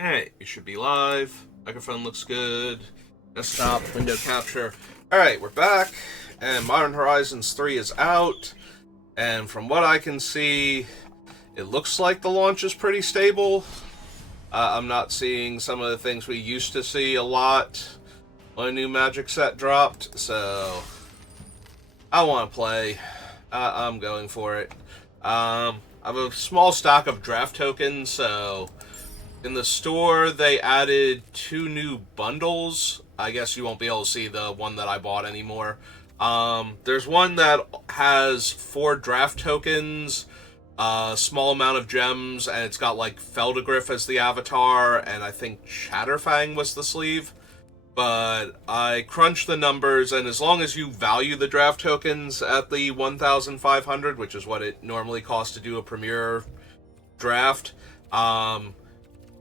Alright, you should be live. Microphone looks good. Desktop, window capture. Alright, we're back. And Modern Horizons 3 is out. And from what I can see, it looks like the launch is pretty stable. I'm not seeing some of the things we used to see a lot when a new Magic set dropped. So, I want to play. I'm going for it. I have a small stock of draft tokens, so in the store they added 2 new bundles. I guess you won't be able to see the one that I bought anymore. There's one that has 4 draft tokens, a small amount of gems, and it's got like Feldegriff as the avatar, and I think Chatterfang was the sleeve. But I crunched the numbers, and as long as you value the draft tokens at the 1,500, which is what it normally costs to do a premier draft,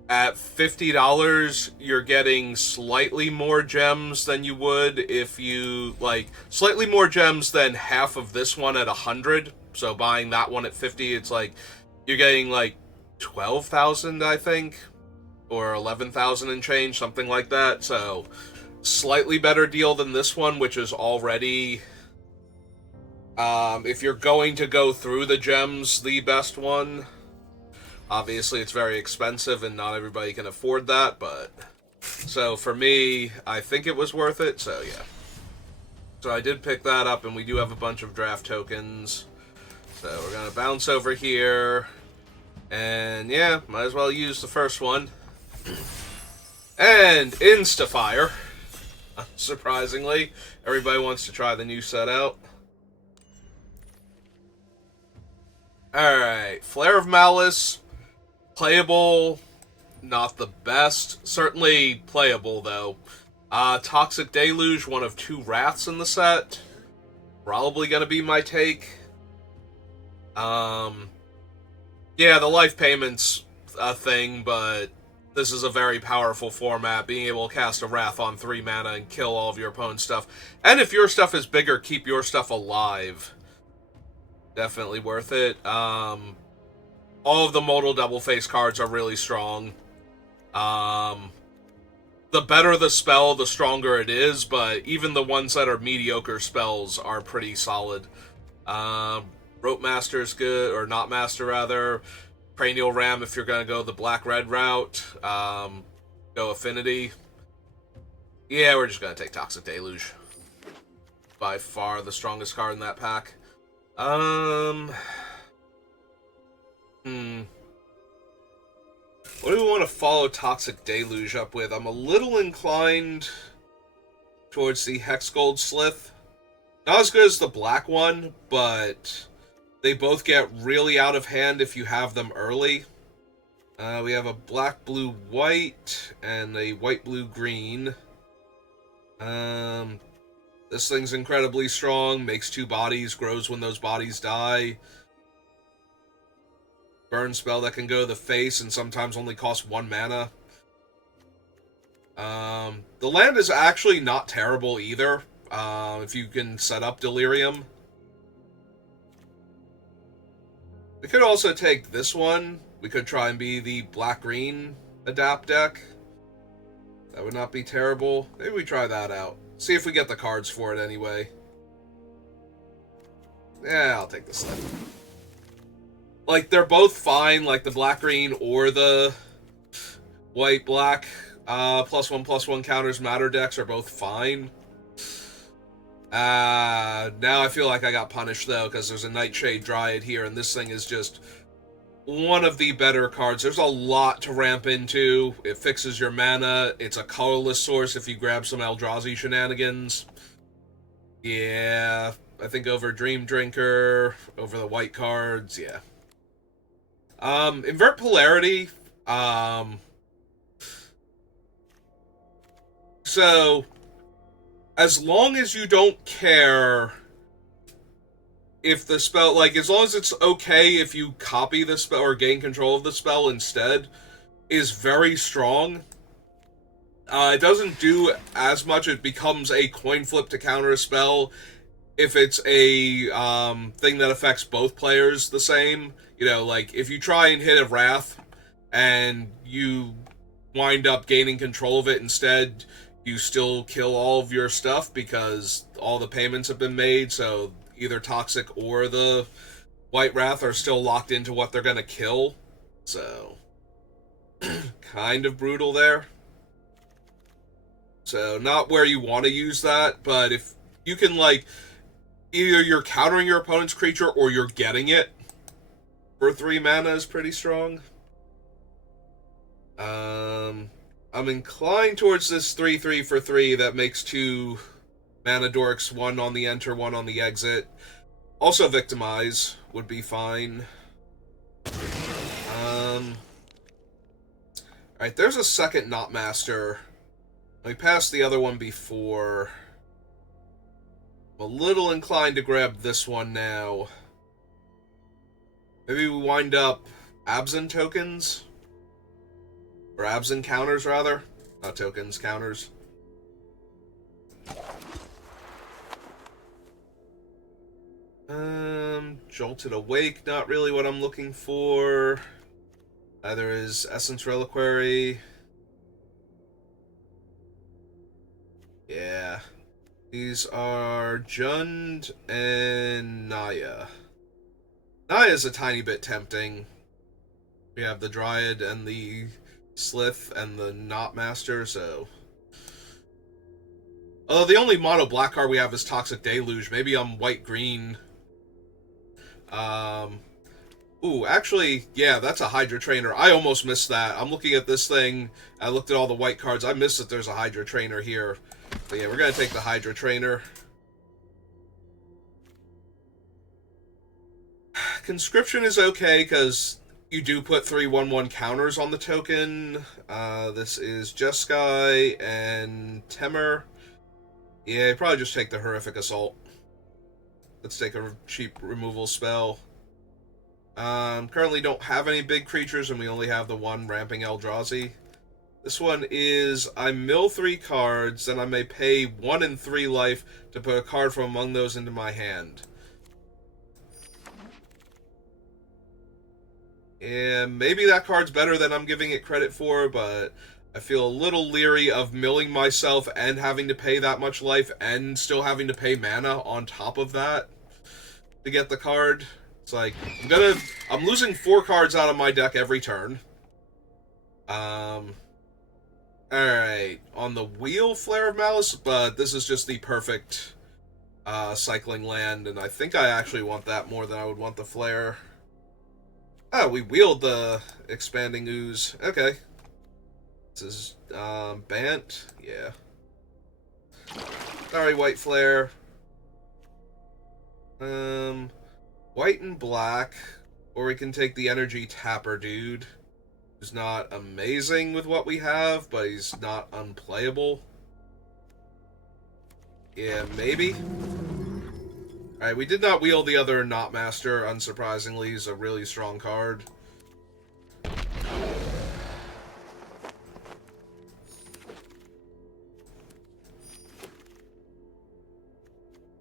at $50, you're getting slightly more gems than you would if you, like, slightly more gems than half of this one at 100. So buying that one at 50, it's like, you're getting, like, 12,000, I think, or 11,000 and change, something like that. So, slightly better deal than this one, which is already, if you're going to go through the gems, the best one. Obviously, it's very expensive and not everybody can afford that, but... So, for me, I think it was worth it, so yeah. So I did pick that up, and we do have a bunch of draft tokens. So we're going to bounce over here. And yeah, might as well use the first one. And Instafire. Surprisingly, everybody wants to try the new set out. Alright, Flare of Malice. Playable, not the best. Certainly playable, though. Toxic Deluge, one of 2 Wraths in the set. Probably gonna be my take. Yeah, the life payment's a thing, but this is a very powerful format. Being able to cast a Wrath on 3 mana and kill all of your opponent's stuff. And if your stuff is bigger, keep your stuff alive. Definitely worth it. All of the modal double face cards are really strong. The better the spell, the stronger it is, but even the ones that are mediocre spells are pretty solid. Rope Master is good, or Not Master rather. Cranial Ram if you're going to go the black-red route. Go Affinity. Yeah, we're just going to take Toxic Deluge. By far the strongest card in that pack. What do we want to follow Toxic Deluge up with? I'm a little inclined towards the Hexgold Slith. Not as good as the black one, but they both get really out of hand if you have them early. We have a black-blue-white and a white-blue-green. This thing's incredibly strong, makes 2 bodies, grows when those bodies die. Burn spell that can go to the face and sometimes only costs 1 mana. The land is actually not terrible either, if you can set up Delirium. We could also take this one. We could try and be the black-green adapt deck. That would not be terrible. Maybe we try that out. See if we get the cards for it anyway. Yeah, I'll take this then. Like, they're both fine, like the black-green or the white-black +1/+1 counters matter decks are both fine. Now I feel like I got punished, though, because there's a Nightshade Dryad here, and this thing is just one of the better cards. There's a lot to ramp into. It fixes your mana. It's a colorless source if you grab some Eldrazi shenanigans. Yeah, I think over Dream Drinker, over the white cards, yeah. Invert Polarity, so, as long as you don't care if the spell, like, as long as it's okay if you copy the spell or gain control of the spell instead, is very strong. It doesn't do as much. It becomes a coin flip to counter a spell if it's a thing that affects both players the same. You know, like, if you try and hit a Wrath and you wind up gaining control of it. Instead, you still kill all of your stuff because all the payments have been made, so either Toxic or the White Wrath are still locked into what they're going to kill. So, kind of brutal there. So, not where you want to use that, but if you can, like, either you're countering your opponent's creature or you're getting it for 3 mana is pretty strong. I'm inclined towards this 3/3 for 3 that makes 2 mana dorks, 1 on the enter, 1 on the exit. Also Victimize would be fine. Alright, there's a second Knotmaster. We passed the other one before. I'm a little inclined to grab this one now. Maybe we wind up Abzan tokens? Or Abzan counters, rather. Not tokens, counters. Jolted Awake, not really what I'm looking for. Either is Essence Reliquary. Yeah. These are Jund and Naya. Naya's a tiny bit tempting. We have the Dryad and the Slith and the Knotmaster, so... Although the only mono black card we have is Toxic Deluge. Maybe I'm white-green. Ooh, actually, yeah, that's a Hydra Trainer. I almost missed that. I'm looking at this thing. I looked at all the white cards. I missed that there's a Hydra Trainer here. But yeah, we're going to take the Hydra Trainer. Conscription is okay, because you do put 3/1/1 counters on the token. This is Jeskai and Temur. Yeah, probably just take the Horrific Assault. Let's take a cheap removal spell. Currently don't have any big creatures, and we only have the one Ramping Eldrazi. This one is, I mill 3 cards, then I may pay 1 and 3 life to put a card from among those into my hand. And maybe that card's better than I'm giving it credit for, but I feel a little leery of milling myself and having to pay that much life and still having to pay mana on top of that to get the card. It's like, I'm losing 4 cards out of my deck every turn. Alright, on the wheel, Flare of Malice, but this is just the perfect cycling land, and I think I actually want that more than I would want the Flare. Oh, we wield the Expanding Ooze. Okay. This is, Bant? Yeah. Sorry, White Flare. White and black, or we can take the Energy Tapper dude, who's not amazing with what we have, but he's not unplayable. Yeah, maybe. Alright, we did not wield the other Knotmaster, unsurprisingly. He's a really strong card.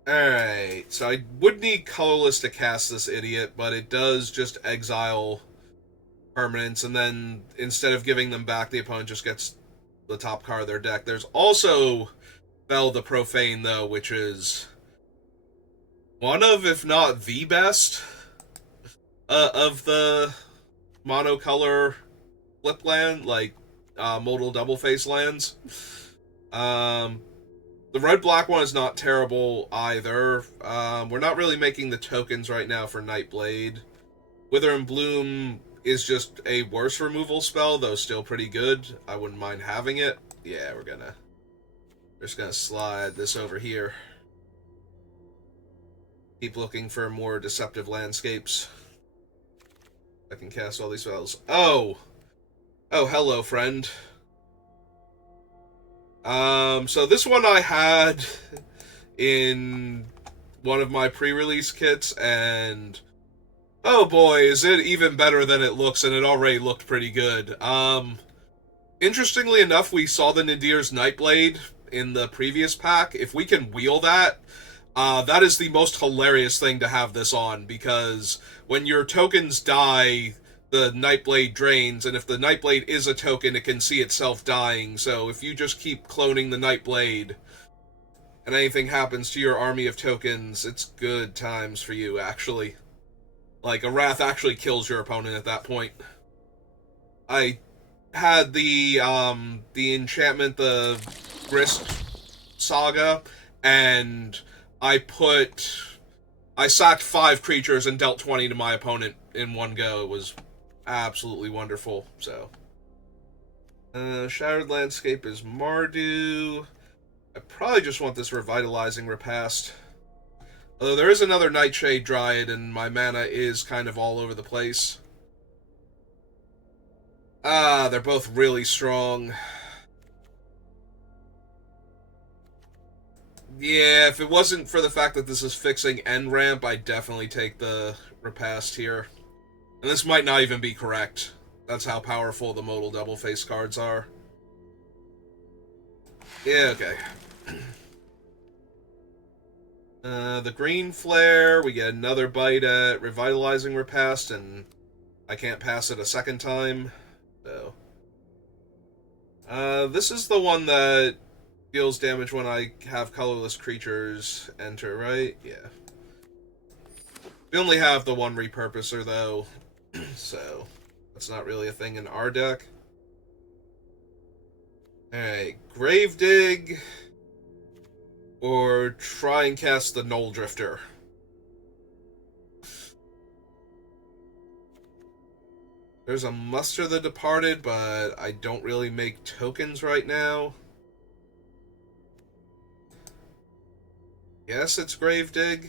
Alright, so I would need colorless to cast this idiot, but it does just exile permanents, and then instead of giving them back, the opponent just gets the top card of their deck. There's also Bell the Profane, though, which is one of, if not the best, of the monocolor flip land, like, modal double-face lands. The red-black one is not terrible either. We're not really making the tokens right now for Nightblade. Wither and Bloom is just a worse removal spell, though still pretty good. I wouldn't mind having it. Yeah, we're just gonna slide this over here. Keep looking for more deceptive landscapes. I can cast all these spells. Oh! Oh, hello, friend. So this one I had in one of my pre-release kits, and oh boy, is it even better than it looks, and it already looked pretty good. Interestingly enough, we saw the Nadir's Nightblade in the previous pack. If we can wheel that, that is the most hilarious thing to have this on, because when your tokens die, the Nightblade drains, and if the Nightblade is a token, it can see itself dying, so if you just keep cloning the Nightblade, and anything happens to your army of tokens, it's good times for you, actually. Like, a Wrath actually kills your opponent at that point. I had the enchantment, the Grist Saga, and I sacked 5 creatures and dealt 20 to my opponent in one go. It was absolutely wonderful, so. Shattered Landscape is Mardu. I probably just want this Revitalizing Repast. Although there is another Nightshade Dryad, and my mana is kind of all over the place. They're both really strong. Yeah, if it wasn't for the fact that this is fixing end ramp, I'd definitely take the Repast here. And this might not even be correct. That's how powerful the modal double face cards are. Yeah, okay. The Green Flare, we get another bite at Revitalizing Repast, and I can't pass it a second time. So. This is the one that deals damage when I have colorless creatures enter, right? Yeah. We only have the one repurposer, though, so that's not really a thing in our deck. Alright, Gravedig, or try and cast the Null Drifter. There's a Muster the Departed, but I don't really make tokens right now. Yes, it's Gravedig.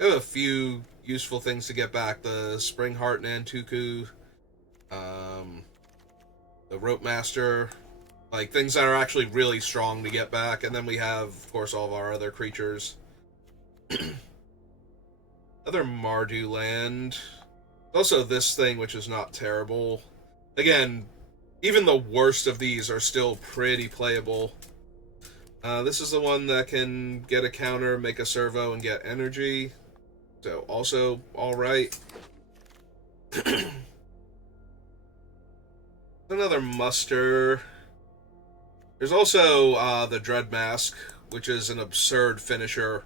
I have a few useful things to get back. The Springheart Nantuku, the Rope Master, like things that are actually really strong to get back. And then we have, of course, all of our other creatures. Other Mardu land. Also this thing, which is not terrible. Again, even the worst of these are still pretty playable. This is the one that can get a counter, make a servo, and get energy. So, also alright. Another Muster. There's also the Dread Mask, which is an absurd finisher.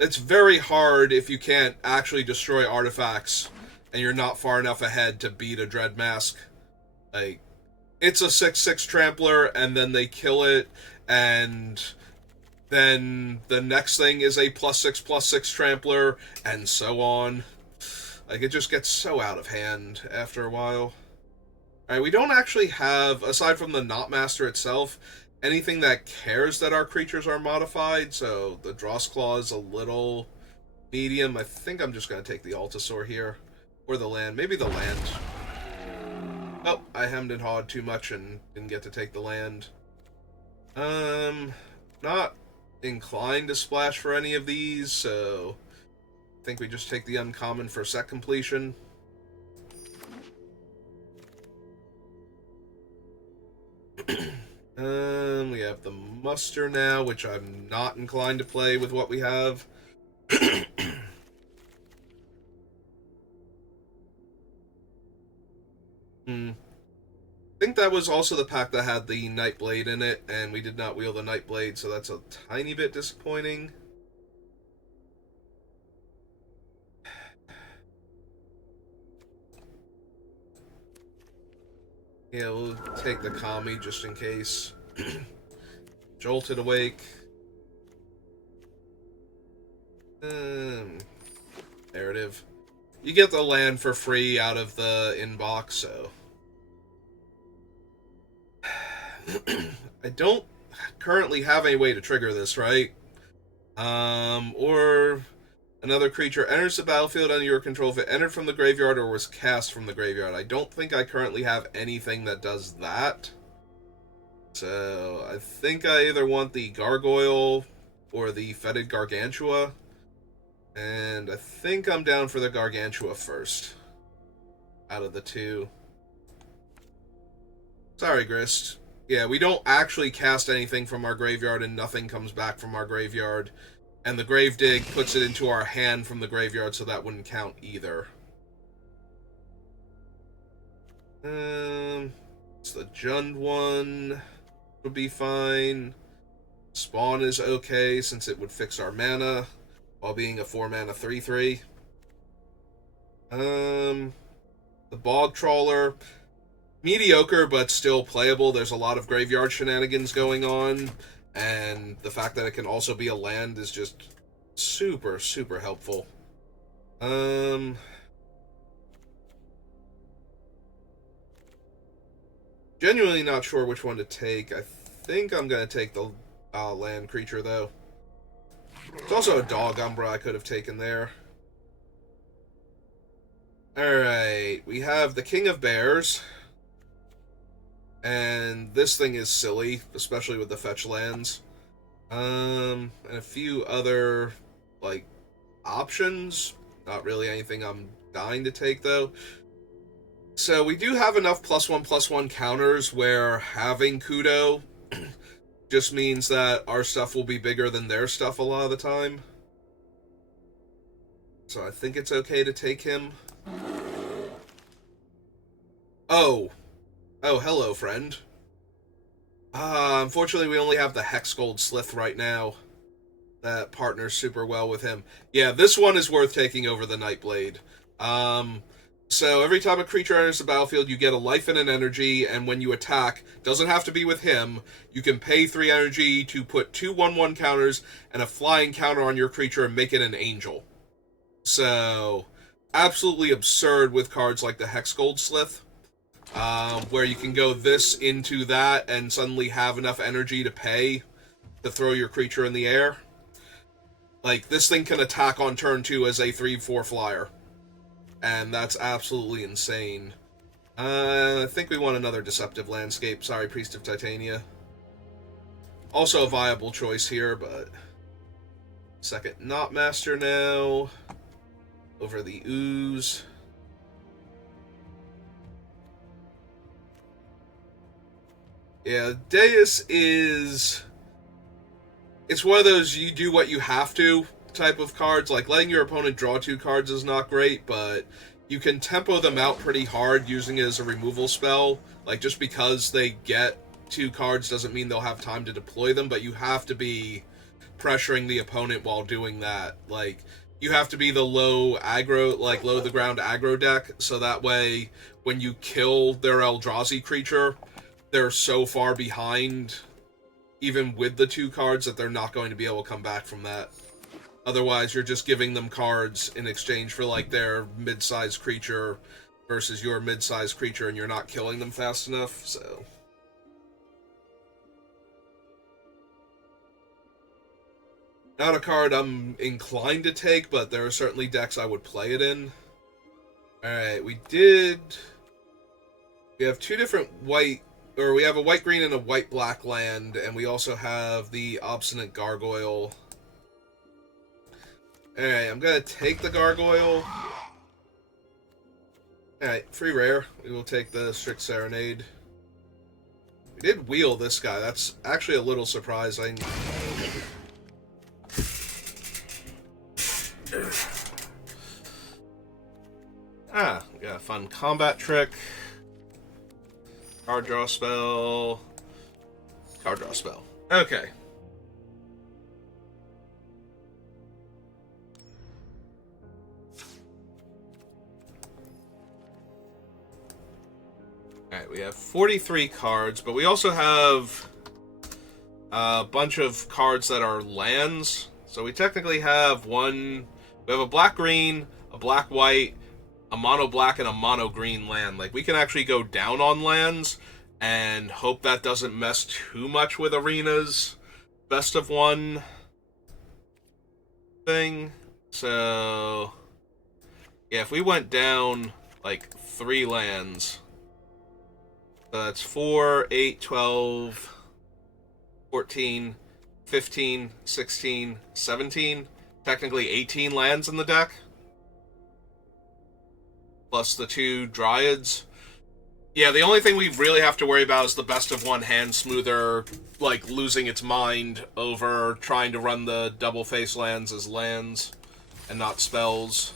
It's very hard if you can't actually destroy artifacts and you're not far enough ahead to beat a Dread Mask. Like, it's a 6/6 trampler, and then they kill it, and then the next thing is a +6/+6 trampler, and so on. Like, it just gets so out of hand after a while. Alright, we don't actually have, aside from the Knotmaster itself, anything that cares that our creatures are modified, so the Drossclaw is a little medium. I think I'm just going to take the Altasaur here. Or the land. Maybe the land. Oh, I hemmed and hawed too much and didn't get to take the land. Not inclined to splash for any of these, so I think we just take the uncommon for set completion. We have the Muster now, which I'm not inclined to play with what we have. I think that was also the pack that had the Nightblade in it, and we did not wield the Nightblade, so that's a tiny bit disappointing. Yeah, we'll take the Kami just in case. Jolted Awake. Narrative. You get the land for free out of the inbox, so... I don't currently have any way to trigger this, right? Or another creature enters the battlefield under your control if it entered from the graveyard or was cast from the graveyard. I don't think I currently have anything that does that. So, I think I either want the Gargoyle or the Fetid Gargantua. And I think I'm down for the Gargantua first. Out of the two. Sorry, Grist. Yeah, we don't actually cast anything from our graveyard and nothing comes back from our graveyard. And the Gravedig puts it into our hand from the graveyard, so that wouldn't count either. It's the Jund one would be fine. Spawn is okay since it would fix our mana while being a 4-mana 3/3. The Bog Trawler, mediocre but still playable. There's a lot of graveyard shenanigans going on, and the fact that it can also be a land is just super, super helpful. Genuinely not sure which one to take. I think I'm going to take the land creature, though. It's also a Dog Umbra I could have taken there. Alright, we have the King of Bears. And this thing is silly, especially with the fetch lands. And a few other, like, options. Not really anything I'm dying to take, though. So we do have enough +1/+1 counters where having Kudo just means that our stuff will be bigger than their stuff a lot of the time. So I think it's okay to take him. Oh, hello, friend. Unfortunately, we only have the Hexgold Slith right now. That partners super well with him. Yeah, this one is worth taking over the Nightblade. So every time a creature enters the battlefield, you get a life and an energy, and when you attack, doesn't have to be with him, you can pay 3 energy to put 2 1/1 counters and a flying counter on your creature and make it an angel. So, absolutely absurd with cards like the Hexgold Slith, where you can go this into that and suddenly have enough energy to pay to throw your creature in the air. Like, this thing can attack on turn 2 as a 3/4 flyer. And that's absolutely insane. I think we want another Deceptive Landscape. Sorry, Priest of Titania. Also a viable choice here, but... Second Knotmaster now. Over the Ooze. Yeah, Deus is... It's one of those you do what you have to type of cards. Like, letting your opponent draw 2 cards is not great, but you can tempo them out pretty hard using it as a removal spell. Like, just because they get 2 cards doesn't mean they'll have time to deploy them, but you have to be pressuring the opponent while doing that. Like, you have to be the low aggro, like, low the ground aggro deck, so that way, when you kill their Eldrazi creature, they're so far behind, even with the 2 cards, that they're not going to be able to come back from that. Otherwise, you're just giving them cards in exchange for, like, their mid-sized creature versus your mid-sized creature, and you're not killing them fast enough, so... Not a card I'm inclined to take, but there are certainly decks I would play it in. Alright, we have 2 different white... Or we have a white-green and a white-black land, and we also have the Obstinate Gargoyle. Alright, I'm gonna take the Gargoyle. Alright, free rare. We will take the Strict Serenade. We did wheel this guy. That's actually a little surprising. We got a fun combat trick. Card draw spell. Card draw spell. Okay. Alright, we have 43 cards, but we also have a bunch of cards that are lands. So we technically have we have a black-green, a black-white, a mono-black, and a mono-green land. Like, we can actually go down on lands and hope that doesn't mess too much with Arena's best of one thing. So, yeah, if we went down, like, 3 lands... So that's 4, 8, 12, 14, 15, 16, 17. Technically 18 lands in the deck. Plus the 2 Dryads. Yeah, the only thing we really have to worry about is the best of one hand smoother, like, losing its mind over trying to run the double face lands as lands and not spells.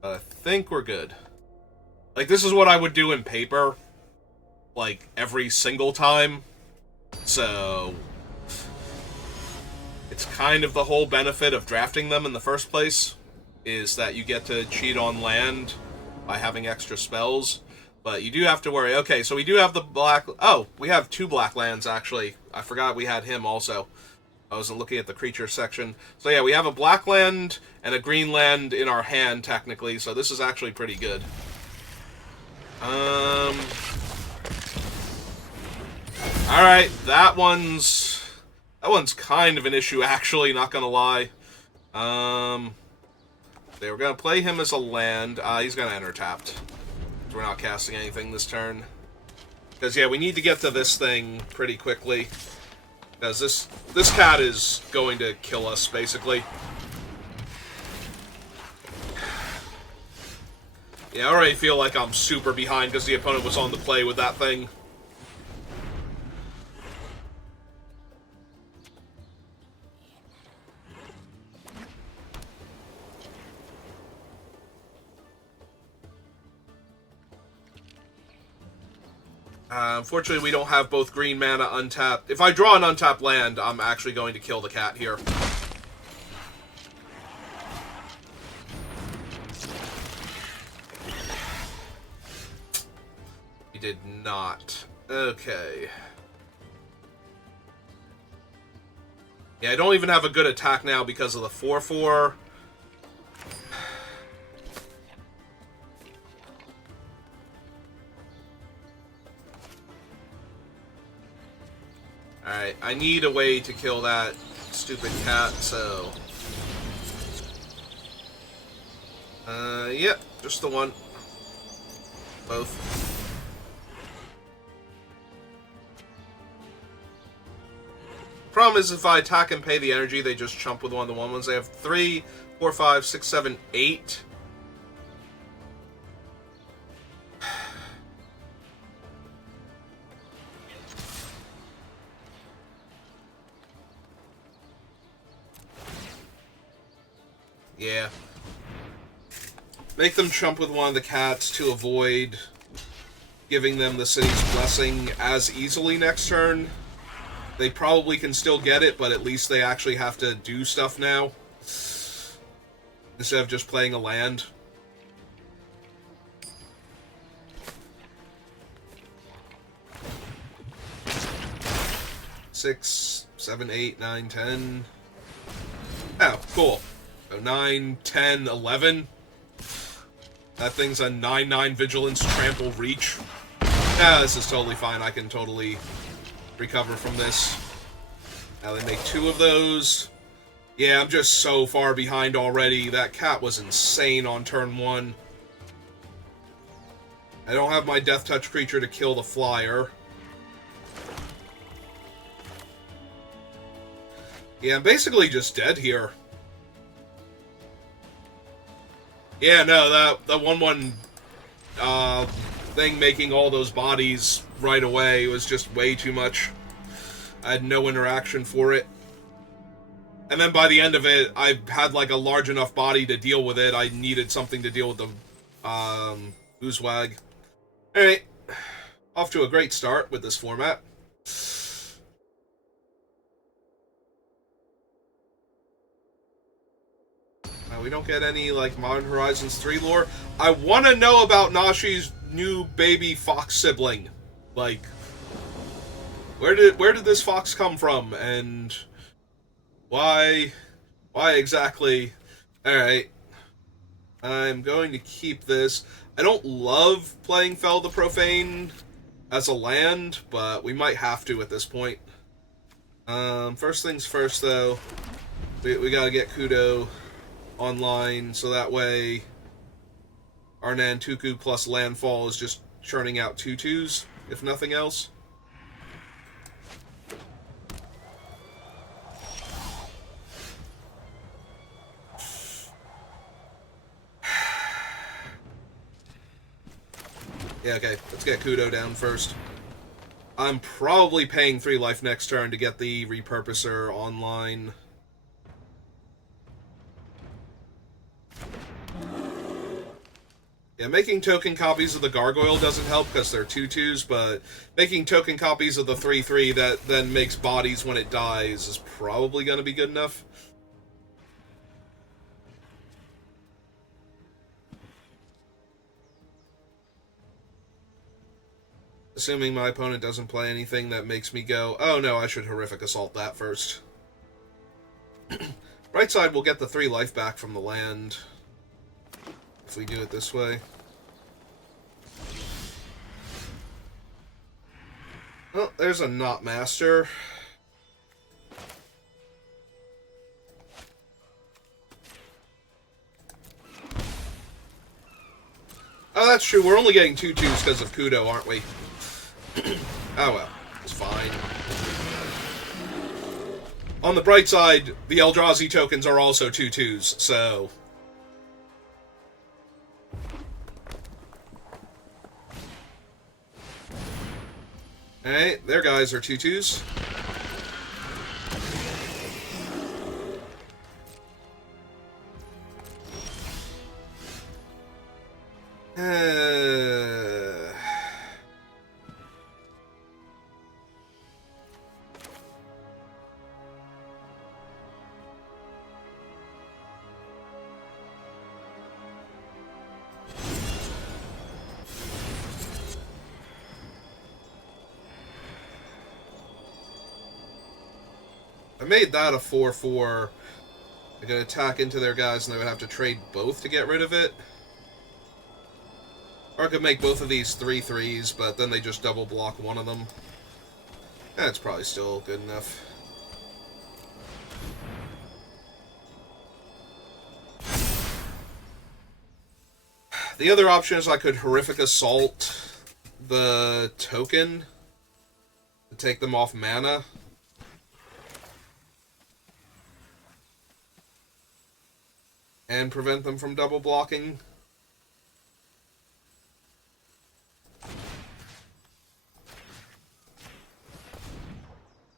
But I think we're good. Like, this is what I would do in paper, like, every single time. So, it's kind of the whole benefit of drafting them in the first place, is that you get to cheat on land by having extra spells. But you do have to worry. Okay, so we do have the black... Oh, we have 2 black lands, actually. I forgot we had him also. I wasn't looking at the creature section. So yeah, we have a black land and a green land in our hand, technically, so this is actually pretty good. Alright, that one's kind of an issue, actually, not gonna lie. They were gonna play him as a land. He's gonna enter tapped. We're not casting anything this turn. Because, yeah, we need to get to this thing pretty quickly. Because this cat is going to kill us, basically. Yeah, I already feel like I'm super behind because the opponent was on the play with that thing. Unfortunately, we don't have both green mana untapped. If I draw an untapped land, I'm actually going to kill the cat here. He did not. Okay. Yeah, I don't even have a good attack now because of the 4/4. Alright, I need a way to kill that stupid cat, so... Yep, just the one. Both. Problem is, if I attack and pay the energy, they just chump with one of the 1/1s. They have 3, 4, 5, 6, 7, 8. Yeah. Make them chump with one of the cats to avoid giving them the city's blessing as easily next turn. They probably can still get it, but at least they actually have to do stuff now. Instead of just playing a land. Six, 7, 8, 9, 10. Oh, cool. So 9, 10, 11. That thing's a 9/9 Vigilance, Trample, Reach. Ah, this is totally fine. I can totally recover from this. Now they make 2 of those. Yeah, I'm just so far behind already. That cat was insane on turn 1. I don't have my Death Touch creature to kill the flyer. Yeah, I'm basically just dead here. Yeah, no, that 1/1 thing making all those bodies right away was just way too much. I had no interaction for it. And then by the end of it, I had like a large enough body to deal with it. I needed something to deal with the Boozwag. Alright. Off to a great start with this format. We don't get any, like, Modern Horizons 3 lore. I want to know about Nashi's new baby fox sibling. Like, where did this fox come from, and why exactly? Alright. I'm going to keep this. I don't love playing Fel the Profane as a land, but we might have to at this point. First things first, though. We gotta get Kudo online, so that way our Nantuku plus landfall is just churning out 2/2s, if nothing else. Yeah, okay, let's get Kudo down first. I'm probably paying 3 life next turn to get the Repurposer online. Yeah, making token copies of the Gargoyle doesn't help because they're 2/2s, but making token copies of the 3/3 that then makes bodies when it dies is probably going to be good enough. Assuming my opponent doesn't play anything that makes me go, oh no, I should Horrific Assault that first. Right side will get the 3 life back from the land if we do it this way. Well, there's a Not Master. Oh, that's true. We're only getting 2/2s because of Kudo, aren't we? Oh well, it's fine. On the bright side, the Eldrazi tokens are also 2/2s, so... Alright, their guys are 2/2s. I made that a 4/4. I could attack into their guys and they would have to trade both to get rid of it. Or I could make both of these 3/3s, but then they just double block one of them. That's probably still good enough. The other option is I could Horrific Assault the token to take them off mana. And prevent them from double blocking.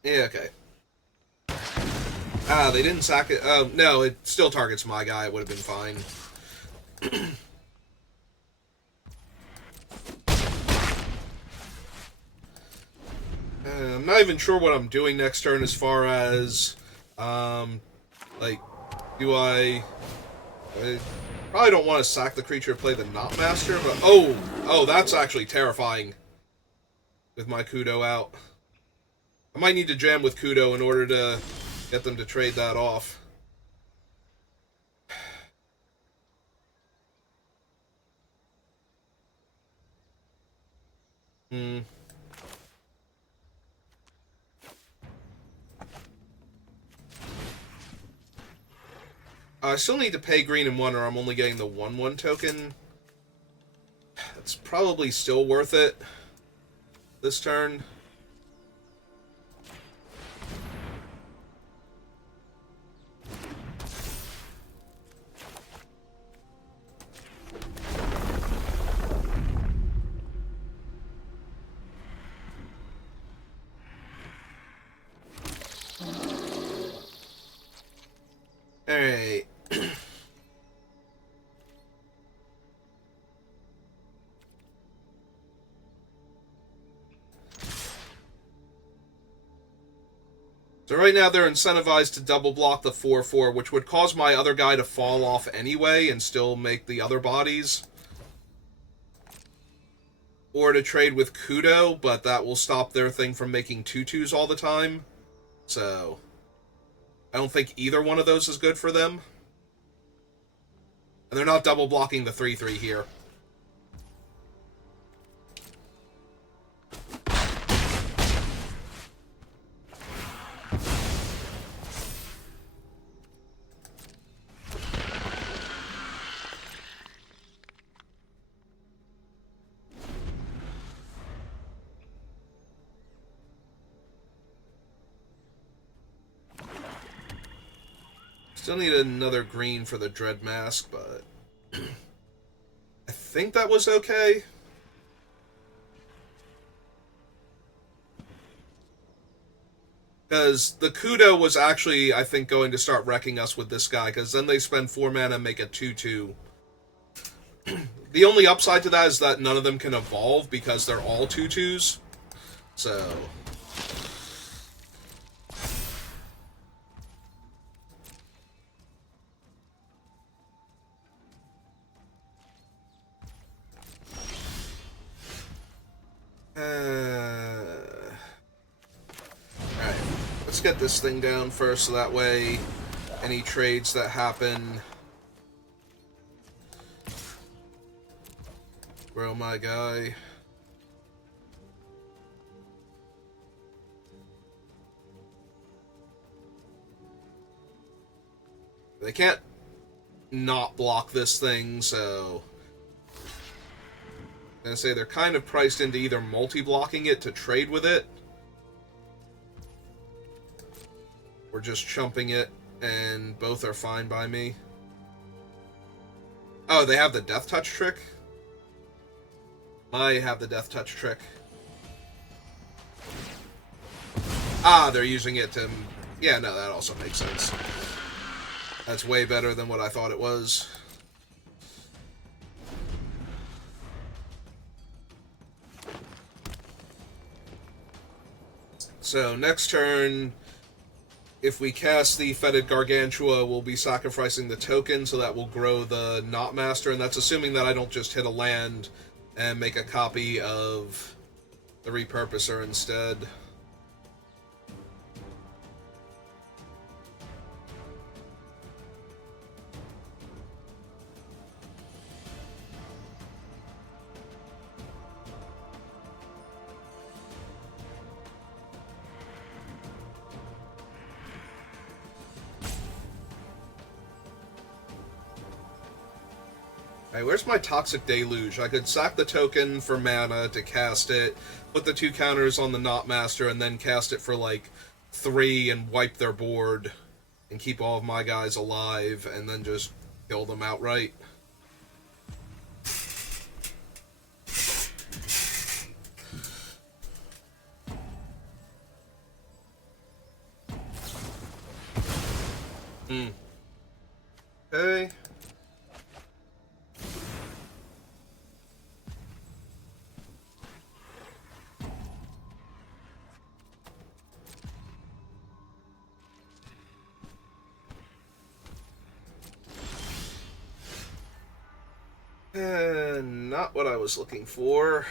Yeah, okay. Ah, they didn't sack it. Oh, no, it still targets my guy. It would have been fine. I'm not even sure what I'm doing next turn as far as, like, do I probably don't want to sack the creature to play the Not Master, but oh, that's actually terrifying with my Kudo out. I might need to jam with Kudo in order to get them to trade that off. I still need to pay green and 1 or I'm only getting the 1/1 token. It's probably still worth it this turn. Alright. So right now they're incentivized to double block the 4/4, which would cause my other guy to fall off anyway and still make the other bodies. Or to trade with Kudo, but that will stop their thing from making 2/2s all the time. So I don't think either one of those is good for them. And they're not double blocking the 3/3 here. Still need another green for the Dread Mask, but I think that was okay. Because the Kudo was actually, I think, going to start wrecking us with this guy, because then they spend 4 mana and make a 2/2. The only upside to that is that none of them can evolve because they're all 2/2s. So... Alright, let's get this thing down first so that way any trades that happen... Grow my guy. They can't not block this thing, so... I'm gonna say they're kind of priced into either multi-blocking it to trade with it, or just chumping it, and both are fine by me. Oh, they have the Death Touch trick? I have the Death Touch trick. Ah, they're using it to... Yeah, no, that also makes sense. That's way better than what I thought it was. So, next turn, if we cast the Fetid Gargantua, we'll be sacrificing the token, so that will grow the Knot Master, and that's assuming that I don't just hit a land and make a copy of the Repurposer instead. Hey, where's my Toxic Deluge? I could sack the token for mana to cast it, put the 2 counters on the Knot Master, and then cast it for like 3 and wipe their board and keep all of my guys alive, and then just kill them outright. Okay. Not what I was looking for.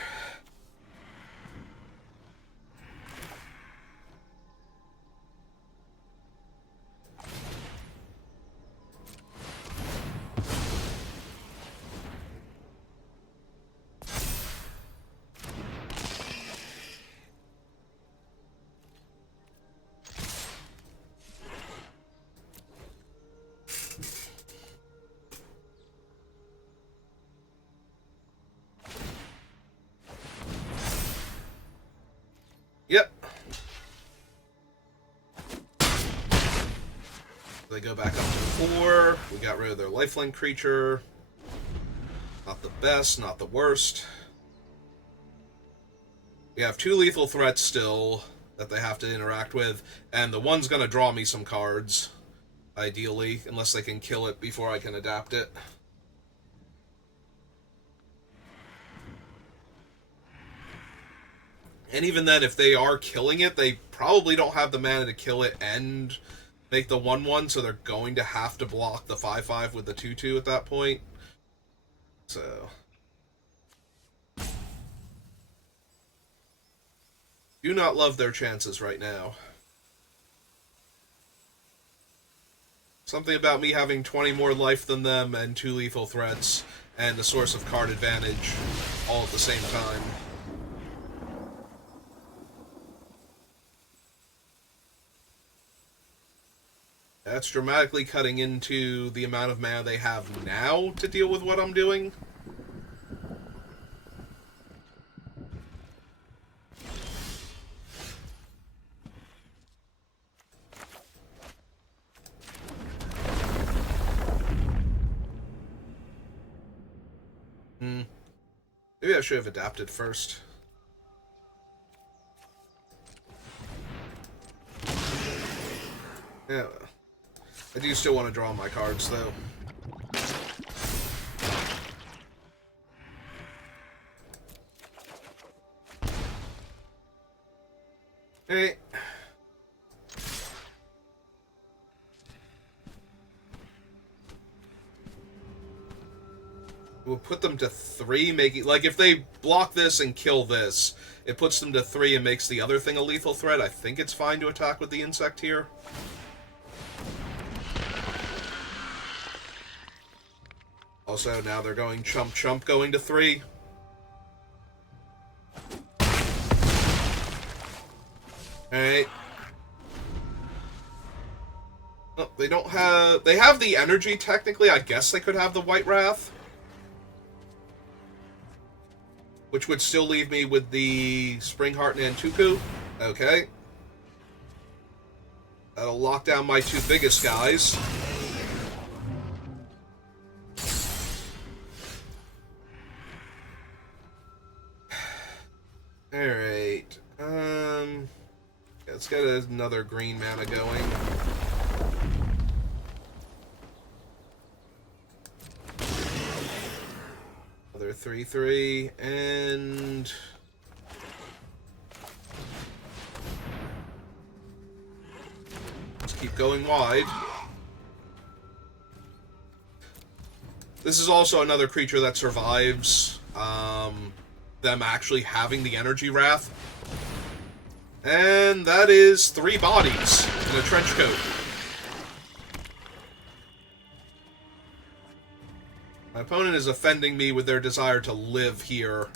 Yep. They go back up to 4. We got rid of their lifelink creature. Not the best, not the worst. We have 2 lethal threats still that they have to interact with, and the one's gonna draw me some cards, ideally, unless they can kill it before I can adapt it. And even then, if they are killing it, they probably don't have the mana to kill it and make the 1/1, so they're going to have to block the 5/5 with the 2/2 at that point. So... do not love their chances right now. Something about me having 20 more life than them and 2 lethal threats and the source of card advantage all at the same time. That's dramatically cutting into the amount of mana they have now to deal with what I'm doing. Maybe I should have adapted first. Yeah. I do still want to draw my cards, though. Alright. We'll put them to 3, making... Like, if they block this and kill this, it puts them to 3 and makes the other thing a lethal threat. I think it's fine to attack with the insect here. Also, now they're going chump going to 3. Alright. Oh, they don't have... They have the energy, technically. I guess they could have the White Wrath. Which would still leave me with the Springheart Nantuku. Okay. That'll lock down my 2 biggest guys. Alright. Let's get another green mana going. Another 3/3, and... Let's keep going wide. This is also another creature that survives them actually having the Energy Wrath. And that is 3 bodies in a trench coat. My opponent is offending me with their desire to live here.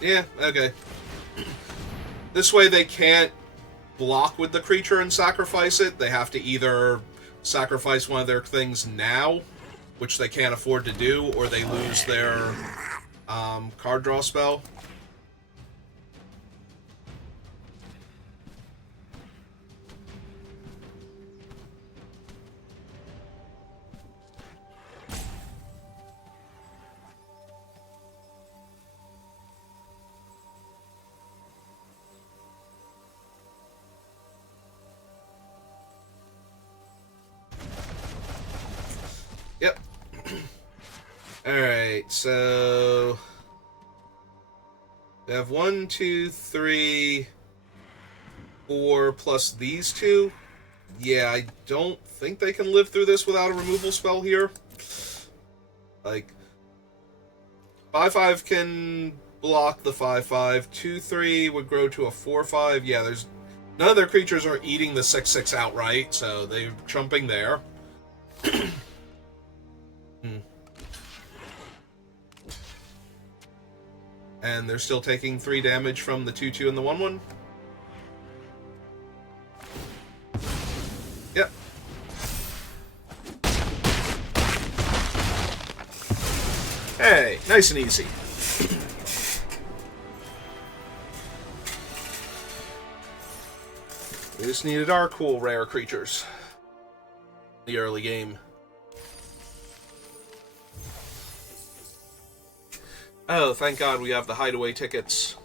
Yeah, okay. This way they can't block with the creature and sacrifice it. They have to either sacrifice one of their things now, which they can't afford to do, or they lose their card draw spell. Yep. Alright, so... we have 1, 2, 3, 4 plus these 2. Yeah, I don't think they can live through this without a removal spell here. Like, 5/5 can block the 5/5. 2/3 would grow to a 4/5. Yeah, there's... none of their creatures are eating the 6/6 outright, so they're chumping there. And they're still taking 3 damage from the 2/2 and the 1/1. Yep. Hey, nice and easy. We just needed our cool rare creatures. The early game. Oh, thank God we have the hideaway tickets.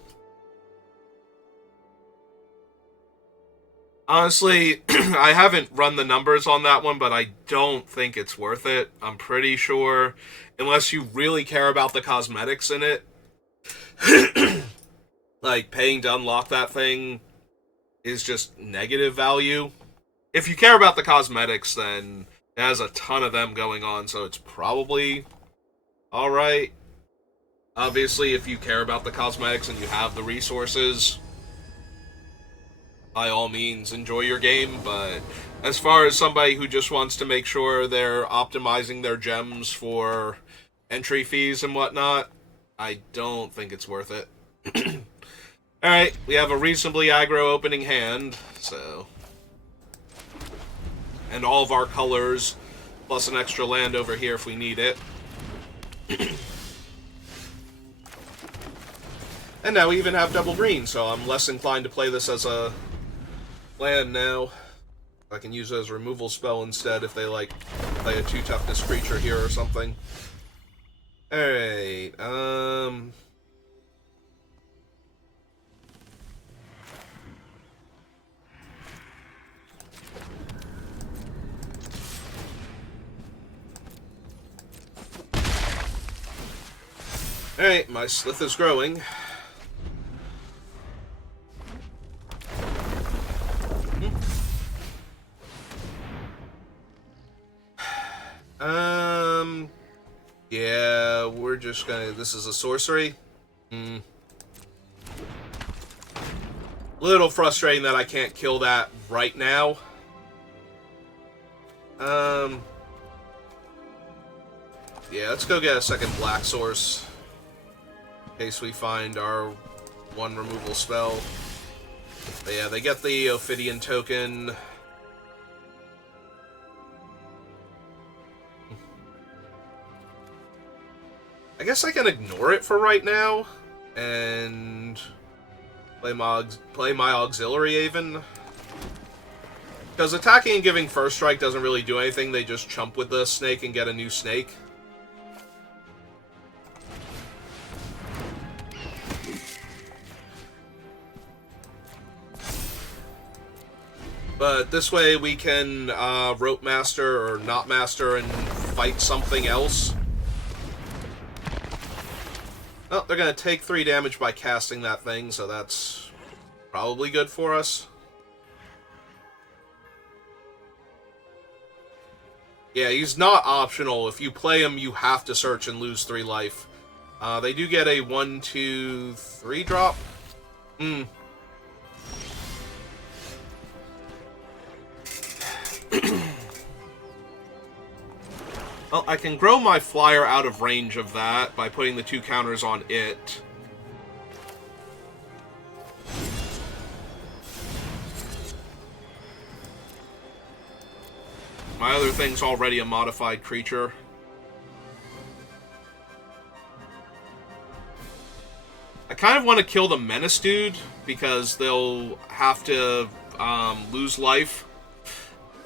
Honestly, I haven't run the numbers on that one, but I don't think it's worth it. I'm pretty sure, unless you really care about the cosmetics in it, like, paying to unlock that thing is just negative value. If you care about the cosmetics, then it has a ton of them going on, so it's probably alright. Obviously, if you care about the cosmetics and you have the resources, by all means, enjoy your game, but as far as somebody who just wants to make sure they're optimizing their gems for entry fees and whatnot, I don't think it's worth it. Alright, we have a reasonably aggro opening hand, so... and all of our colors, plus an extra land over here if we need it. And now we even have double green, so I'm less inclined to play this as a land now. I can use it as a removal spell instead if they, like, play a 2 toughness creature here or something. Alright, Alright, my Slith is growing. Yeah, we're just gonna... This is a sorcery? Little frustrating that I can't kill that right now. Yeah, let's go get a second black source. In case we find our one removal spell. But yeah, they get the Ophidian token. I guess I can ignore it for right now, and play my Auxiliary Aven. Because attacking and giving First Strike doesn't really do anything, they just chump with the snake and get a new snake. But this way we can Rope Master or not Master and fight something else. Oh, they're going to take 3 damage by casting that thing, so that's probably good for us. Yeah, he's not optional. If you play him, you have to search and lose 3 life. They do get a 1, 2, 3 drop. Well, I can grow my flyer out of range of that by putting the 2 counters on it. My other thing's already a modified creature. I kind of want to kill the Menace dude, because they'll have to lose life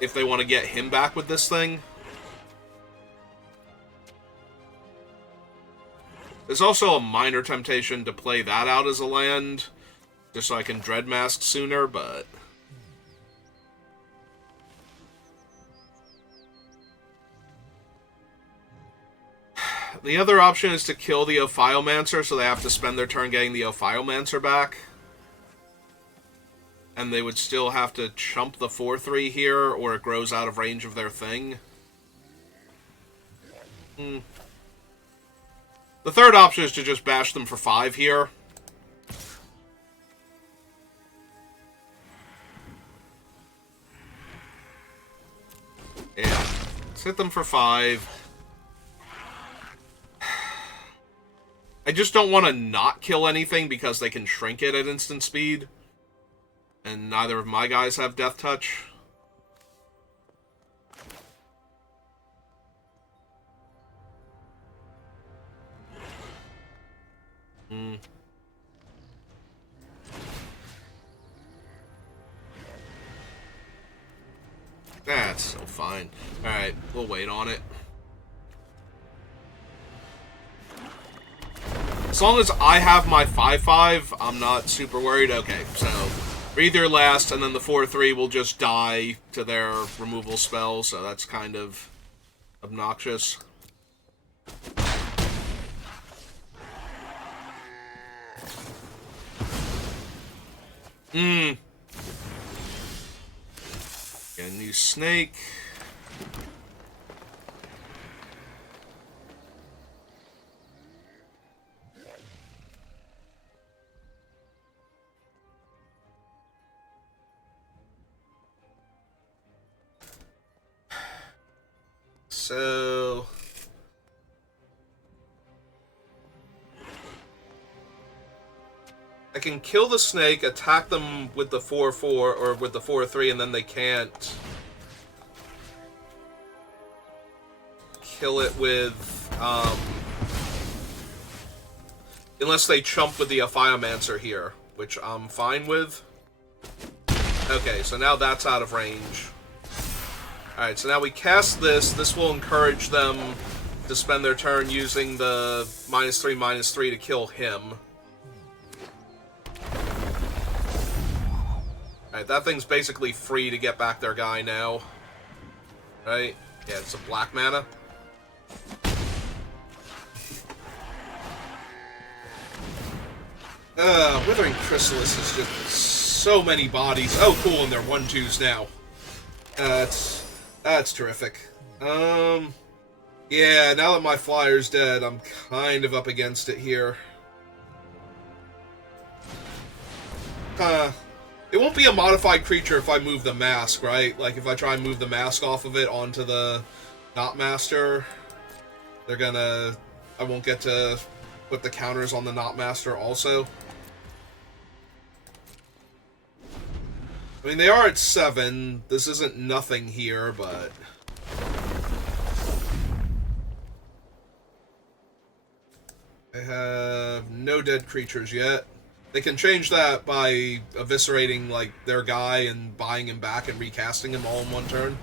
if they want to get him back with this thing. There's also a minor temptation to play that out as a land, just so I can Dreadmask sooner, but... The other option is to kill the Ophiomancer, so they have to spend their turn getting the Ophiomancer back. And they would still have to chump the 4/3 here, or it grows out of range of their thing. The third option is to just bash them for 5 here. Yeah, let's hit them for 5. I just don't want to not kill anything because they can shrink it at instant speed. And neither of my guys have Death Touch. That's so fine. Alright, we'll wait on it. As long as I have my 5/5, I'm not super worried. Okay, so read their last, and then the 4/3 will just die to their removal spell, so that's kind of obnoxious. Get a new snake. So... I can kill the snake, attack them with the 4/4, or with the 4/3, and then they can't kill it with, unless they chump with the Ophiomancer here, which I'm fine with. Okay, so now that's out of range. Alright, so now we cast this. This will encourage them to spend their turn using the -3/-3 to kill him. Alright, that thing's basically free to get back their guy now. Right? Yeah, it's a black mana. Withering Chrysalis is just so many bodies. Oh, cool, and they're 1/2s now. That's terrific. Yeah, now that my flyer's dead, I'm kind of up against it here. It won't be a modified creature if I move the mask, right? Like, if I try and move the mask off of it onto the Knotmaster, they're gonna... I won't get to put the counters on the Knotmaster also. I mean, they are at 7. This isn't nothing here, but... I have no dead creatures yet. They can change that by eviscerating, like, their guy and buying him back and recasting him all in one turn.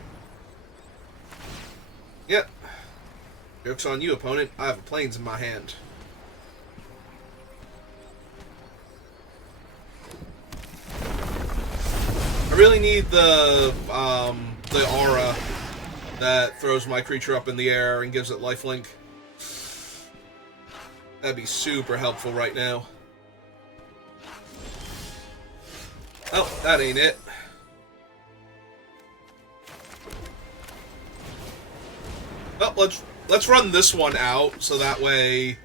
Yep. Joke's on you, opponent. I have a Plains in my hand. I really need the aura that throws my creature up in the air and gives it lifelink. That'd be super helpful right now. Oh, that ain't it. Well, let's run this one out, so that way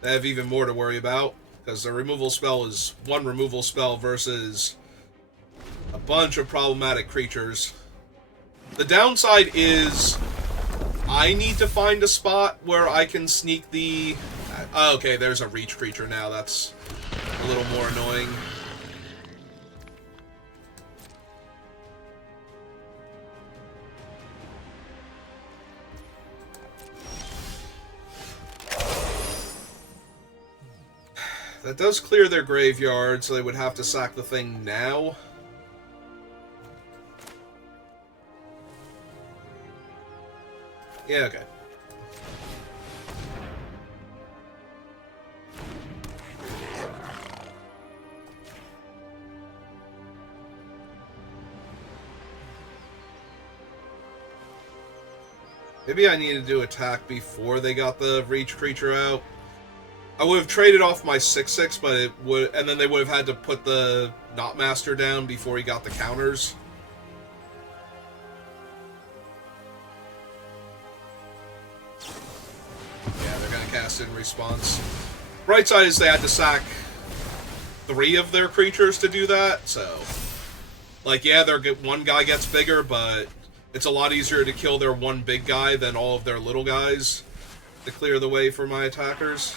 they have even more to worry about. Because the removal spell is one removal spell versus a bunch of problematic creatures. The downside is I need to find a spot where I can sneak the... Oh, okay, there's a reach creature now. That's a little more annoying. That does clear their graveyard, so they would have to sack the thing now. Yeah, okay. Maybe I needed to attack before they got the reach creature out. I would have traded off my 6/6, but it would, and then they would have had to put the Knotmaster down before he got the counters. Yeah, they're gonna cast it in response. Right side is they had to sack 3 of their creatures to do that, so... Like, yeah, one guy gets bigger, but it's a lot easier to kill their one big guy than all of their little guys to clear the way for my attackers.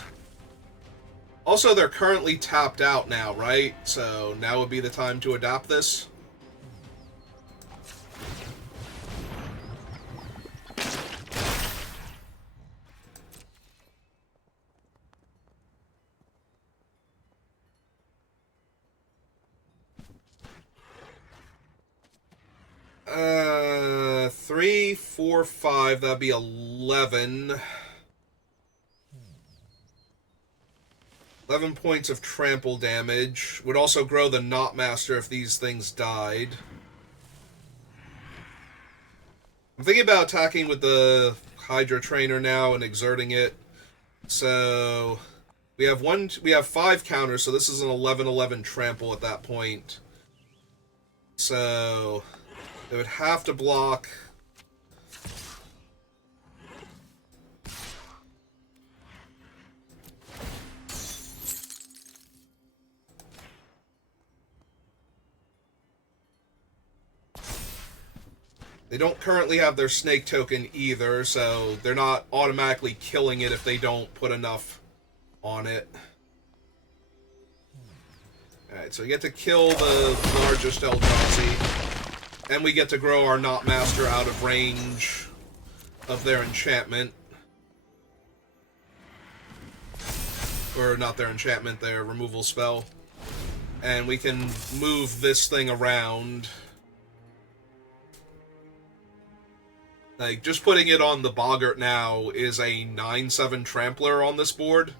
Also, they're currently tapped out now, right? So now would be the time to adapt this. Three, 4, 5, that'd be 11. 11 points of trample damage. Would also grow the Knotmaster if these things died. I'm thinking about attacking with the Hydra Trainer now and exerting it. So we have 5 counters, so this is an 11/11 trample at that point. So they would have to block. They don't currently have their snake token either, so they're not automatically killing it if they don't put enough on it. Alright, so we get to kill the largest Eldrazi, and we get to grow our Knotmaster out of range of their enchantment. Or not their enchantment, their removal spell. And we can move this thing around. Like, just putting it on the Boggart now is a 9/7 Trampler on this board.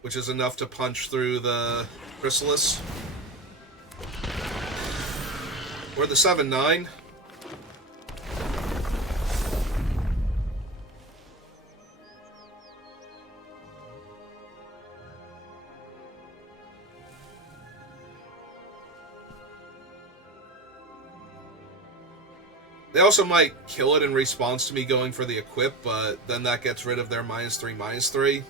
Which is enough to punch through the Chrysalis. Or the 7/9. They also might kill it in response to me going for the equip, but then that gets rid of their -3/-3.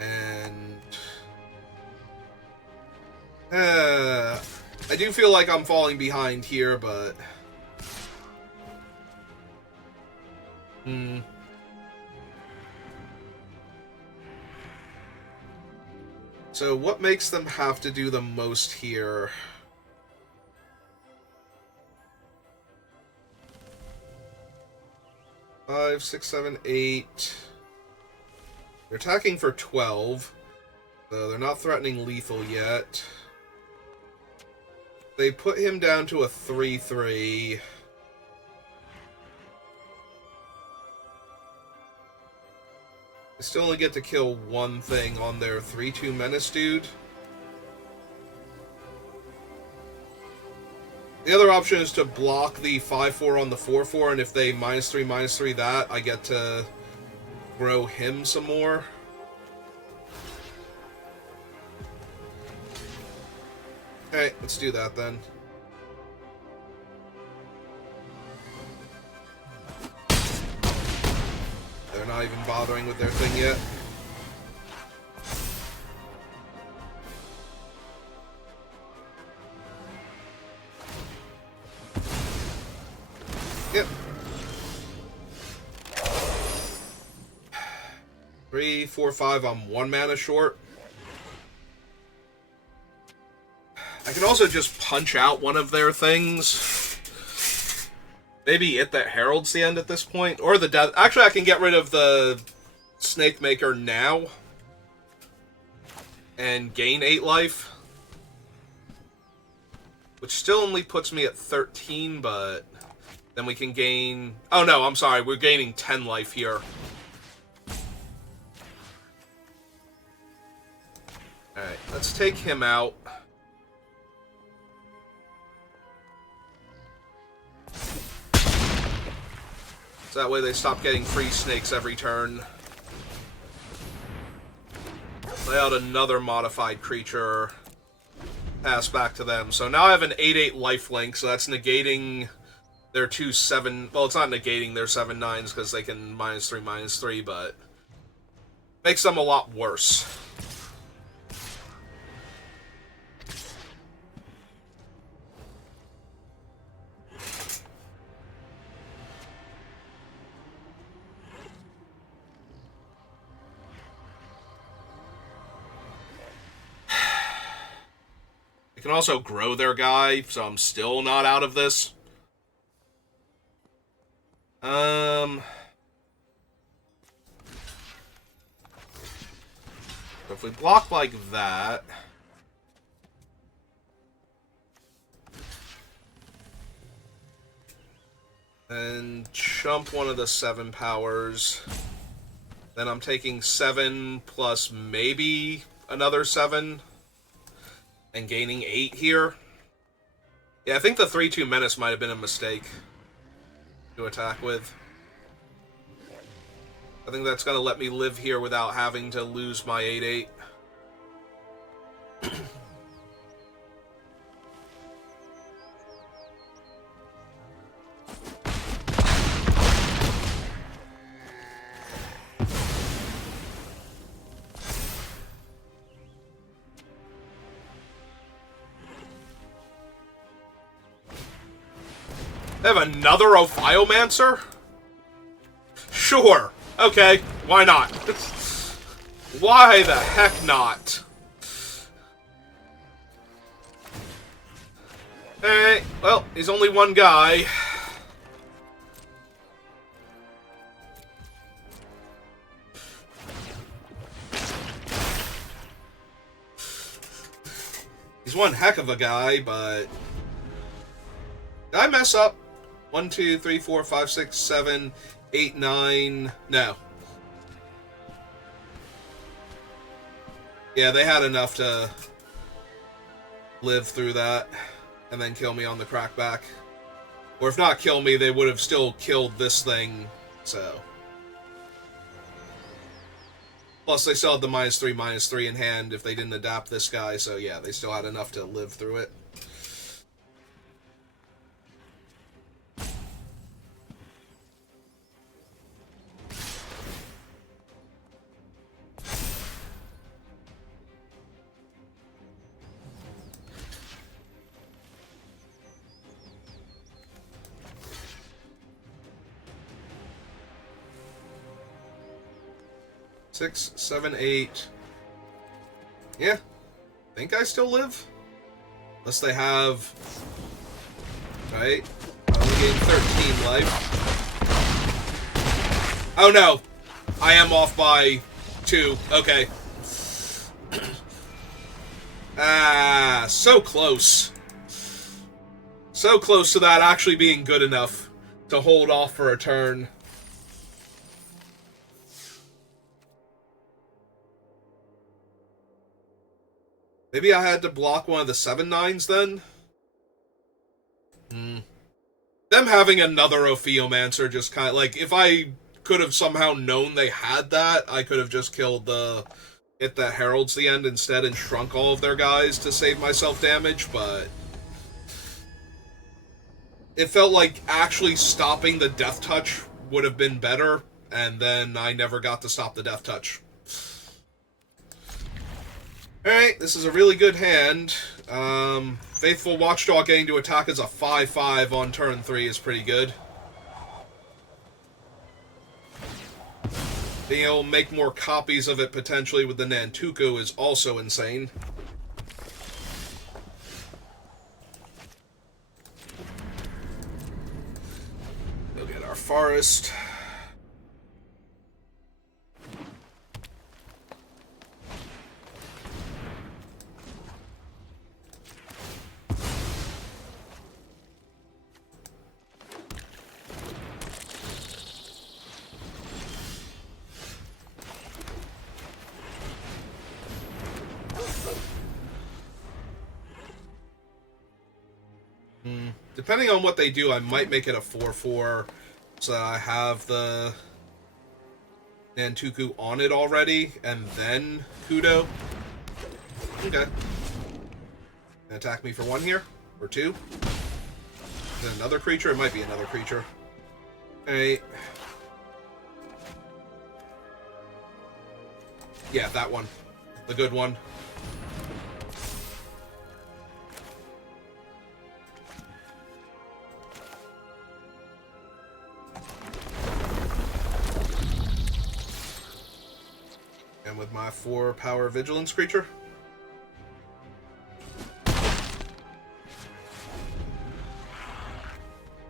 And... I do feel like I'm falling behind here, but... So what makes them have to do the most here? Five, 6, 7, 8. They're attacking for 12, so they're not threatening lethal yet. They put him down to a 3/3. They still only get to kill one thing on their 3/2 menace dude. The other option is to block the 5/4 on the 4/4, and if they -3/-3 that, I get to grow him some more. Alright, let's do that then. They're not even bothering with their thing yet. Yep. 3, 4, 5, I'm 1 mana short. I can also just punch out one of their things. Maybe it that heralds the end at this point. Or the death. Actually, I can get rid of the Snake Maker now. And gain 8 life. Which still only puts me at 13, but... Then we can gain... Oh no, I'm sorry. We're gaining 10 life here. Alright, let's take him out. So that way they stop getting free snakes every turn. Lay out another modified creature. Pass back to them. So now I have an 8/8 lifelink, so that's negating their 2 7... Well, it's not negating their 7/9s because they can -3/-3, but... Makes them a lot worse. Can also grow their guy, so I'm still not out of this. So if we block like that... And chump one of the 7 powers... Then I'm taking 7 plus maybe another 7... And gaining 8 here. Yeah, I think the 3/2 menace might have been a mistake to attack with. I think that's going to let me live here without having to lose my 8/8. They have another Ophiomancer? Sure. Okay, why not? Why the heck not? Alright, well, he's only one guy. He's one heck of a guy, but... Did I mess up? 1, 2, 3, 4, 5, 6, 7, 8, 9... No. Yeah, they had enough to live through that and then kill me on the crackback. Or if not kill me, they would have still killed this thing, so... Plus, they still had the -3/-3 in hand if they didn't adapt this guy, so yeah, they still had enough to live through it. Six, 7, 8. Yeah. Think I still live? Unless they have... Right? I only gained 13 life. Oh no! I am off by 2. Okay. Ah, so close. So close to that actually being good enough to hold off for a turn. Maybe I had to block one of the 7/9s then? Them having another Ophiomancer just kind of... Like, if I could have somehow known they had that, I could have just killed the... It that heralds the end instead and shrunk all of their guys to save myself damage, but... It felt like actually stopping the Death Touch would have been better, and then I never got to stop the Death Touch. Alright, this is a really good hand. Faithful Watchdog getting to attack as a 5/5 on turn 3 is pretty good. Being able to make more copies of it potentially with the Nantuko is also insane. We'll get our Forest. Depending on what they do, I might make it a 4/4 so that I have the Nantuko on it already, and then Kudo. Okay. Attack me for 1 here? Or 2? Is it another creature? It might be another creature. Alright. Yeah, that one. The good one. And with my 4-power vigilance creature.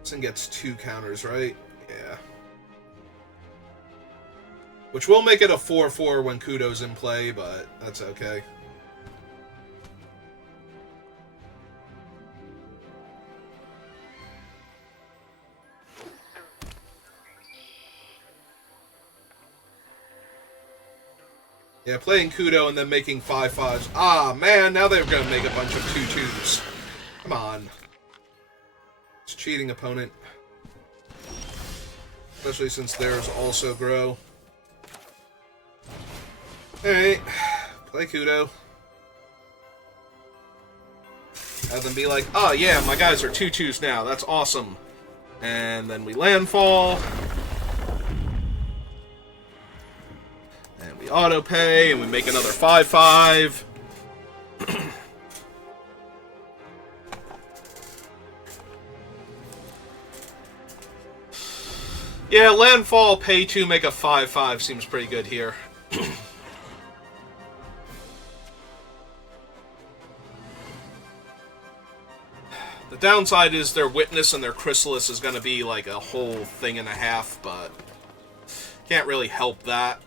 This thing gets 2 counters, right? Yeah. Which will make it a 4/4 when Kudo's in play, but that's okay. Yeah, playing Kudo and then making 5/5s. Ah, man, now they're going to make a bunch of 2/2s. Come on. It's cheating, opponent. Especially since theirs also grow. Alright. Play Kudo. Have them be like, oh yeah, my guys are 2/2s now. That's awesome. And then we landfall. We auto pay, and we make another 5/5. Yeah, landfall, pay 2, make a 5/5 seems pretty good here. The downside is their Witness and their Chrysalis is going to be like a whole thing and a half, but can't really help that.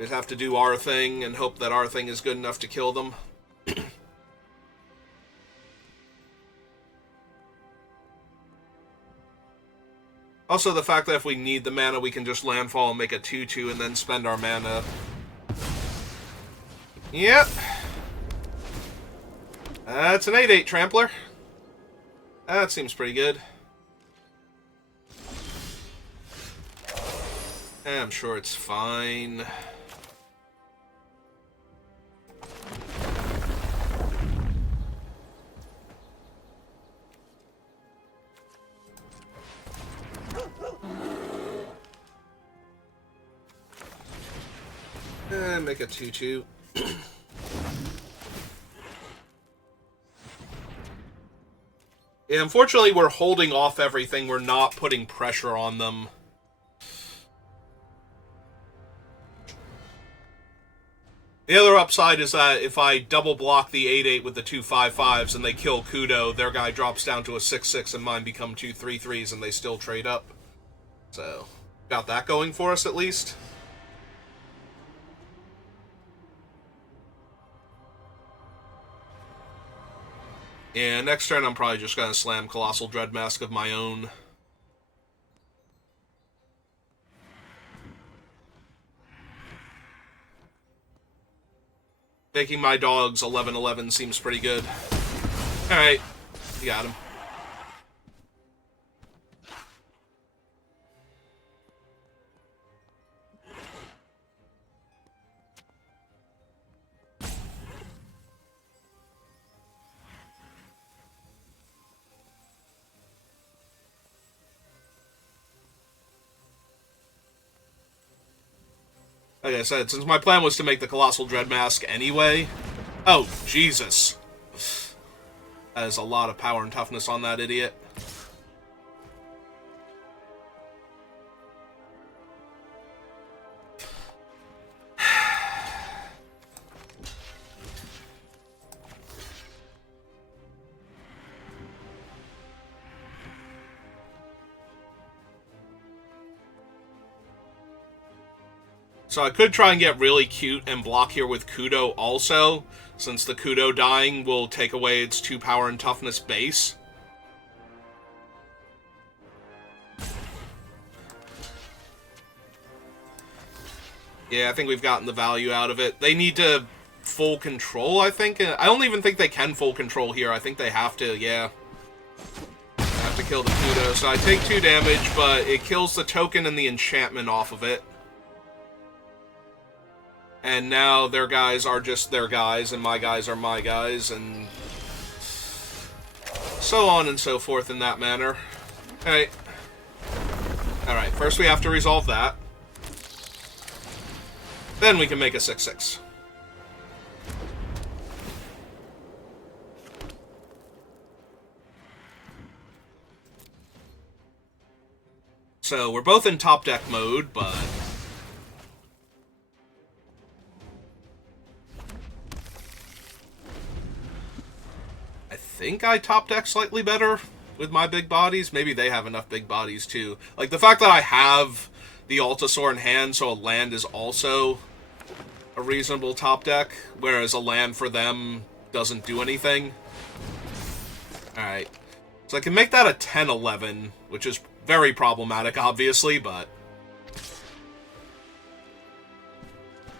Just have to do our thing and hope that our thing is good enough to kill them. Also, the fact that if we need the mana, we can just landfall and make a 2/2 and then spend our mana. Yep. That's an 8/8 Trampler. That seems pretty good. I'm sure it's fine. And make a 2/2. Yeah, unfortunately, we're holding off everything. We're not putting pressure on them. The other upside is that if I double block the 8/8 with the 2/5/5s and they kill Kudo, their guy drops down to a 6/6 and mine become 2 3/3s and they still trade up. So, got that going for us at least. Yeah, next turn I'm probably just going to slam Colossal Dreadmask of my own. Making my dogs 11/11 seems pretty good. Alright, you got him. Like I said, since my plan was to make the Colossal Dreadmask anyway... Oh, Jesus. That is a lot of power and toughness on that idiot. So I could try and get really cute and block here with Kudo also, since the Kudo dying will take away its 2 power and toughness base. Yeah, I think we've gotten the value out of it. They need to full control, I think. I don't even think they can full control here. I think they have to, yeah. Have to kill the Kudo. So I take 2 damage, but it kills the token and the enchantment off of it. And now their guys are just their guys, and my guys are my guys, and so on and so forth in that manner. Alright. Alright, first we have to resolve that. Then we can make a 6/6. So, we're both in top deck mode, but... I think I top deck slightly better with my big bodies. Maybe they have enough big bodies, too. Like, the fact that I have the Altasaur in hand, so a land is also a reasonable top deck, whereas a land for them doesn't do anything. Alright. So I can make that a 10/11, which is very problematic, obviously, but...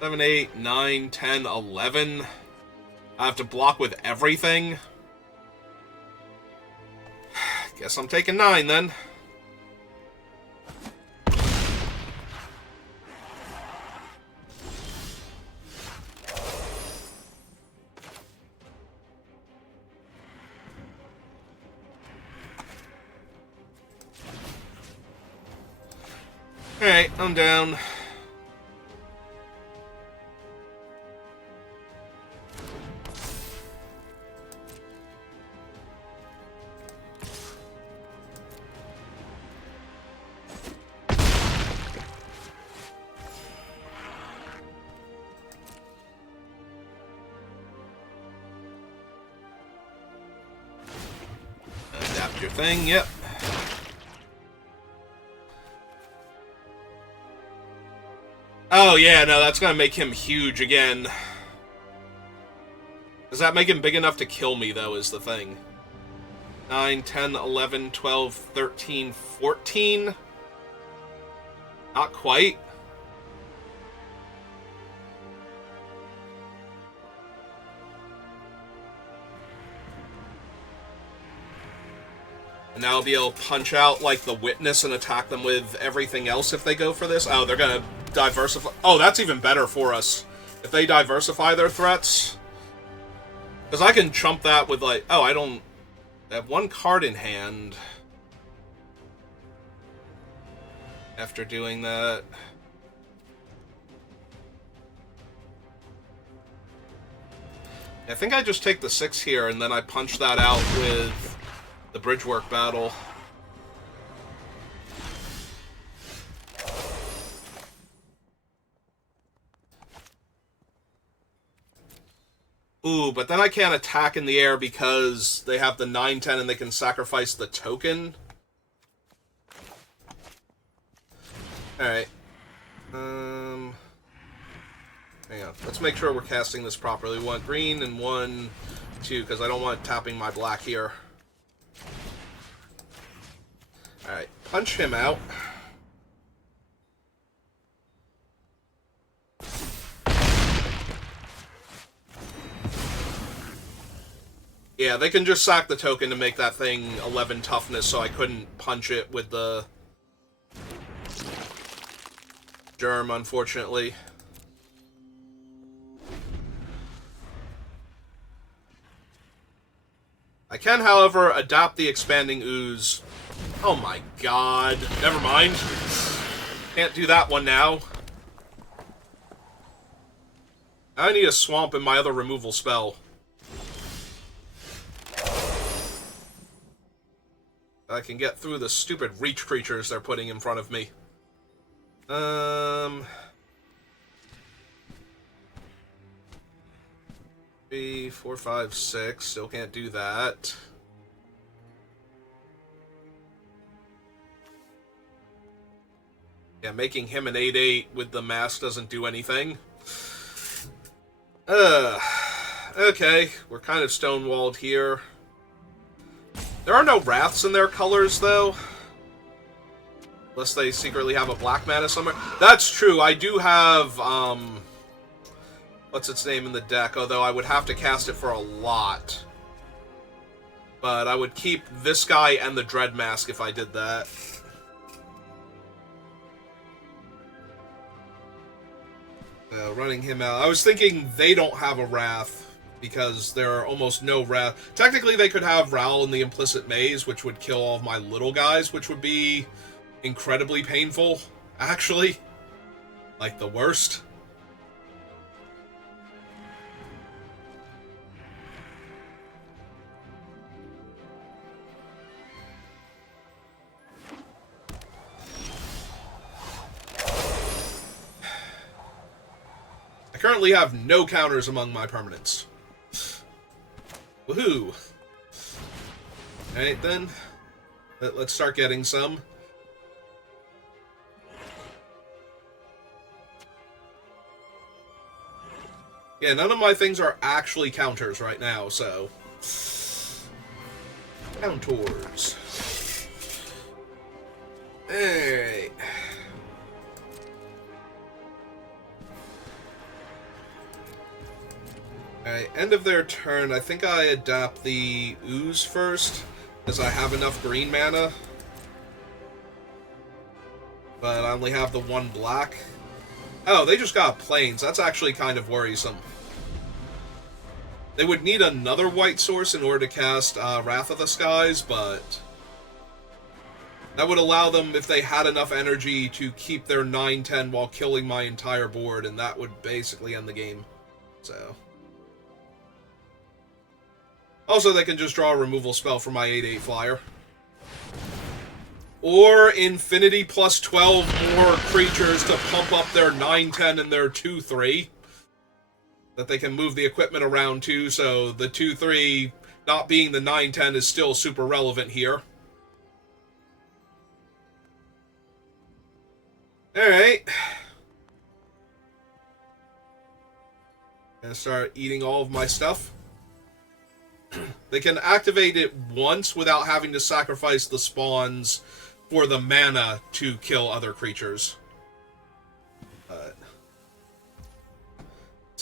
7, 8, 9, 10, 11. I have to block with everything. Guess I'm taking 9, then. Alright, I'm down. Adapt your thing, yep. Oh, yeah, no, that's gonna make him huge again. Does that make him big enough to kill me, though, is the thing. 9, 10, 11, 12, 13, 14? Not quite. And now I'll be able to punch out, like, the witness and attack them with everything else if they go for this. Oh, they're gonna diversify. Oh, that's even better for us. If they diversify their threats. Because I can chump that with, like... Oh, I have one card in hand. After doing that... I think I just take the 6 here, and then I punch that out with the Bridgework Battle. Ooh, but then I can't attack in the air because they have the 9/10 and they can sacrifice the token. Alright. Hang on. Let's make sure we're casting this properly. 1 green and 1, 2, because I don't want tapping my black here. Alright. Punch him out. Yeah, they can just sack the token to make that thing 11 toughness, so I couldn't punch it with the germ, unfortunately. I can, however, adapt the Expanding Ooze. Oh my god. Never mind. Can't do that one now. I need a swamp in my other removal spell. I can get through the stupid reach creatures they're putting in front of me. 3, 4, 5, 6. Still can't do that. Yeah, making him an 8/8 with the mask doesn't do anything. Okay, we're kind of stonewalled here. There are no Wraths in their colors, though. Unless they secretly have a black mana somewhere. That's true, I do have, what's its name in the deck, although I would have to cast it for a lot. But I would keep this guy and the Dread Mask if I did that. Running him out. I was thinking they don't have a Wrath, because there are almost no Wrath. Technically, they could have Raoul in the Implicit Maze, which would kill all of my little guys, which would be incredibly painful, actually. Like, the worst. I currently have no counters among my permanents. Woohoo! Alright then. Let's start getting some. Yeah, none of my things are actually counters right now, so... Counters. Alright. Alright, end of their turn. I think I adapt the Ooze first, as I have enough green mana. But I only have the 1 black. Oh, they just got Plains. That's actually kind of worrisome. They would need another white source in order to cast Wrath of the Skies, but... that would allow them, if they had enough energy, to keep their 9/10 while killing my entire board, and that would basically end the game. So... also, they can just draw a removal spell for my 8/8 flyer. Or infinity plus 12 more creatures to pump up their 9/10 and their 2/3. That they can move the equipment around to, so the 2/3 not being the 9/10 is still super relevant here. Alright. Gonna start eating all of my stuff. They can activate it once without having to sacrifice the spawns for the mana to kill other creatures.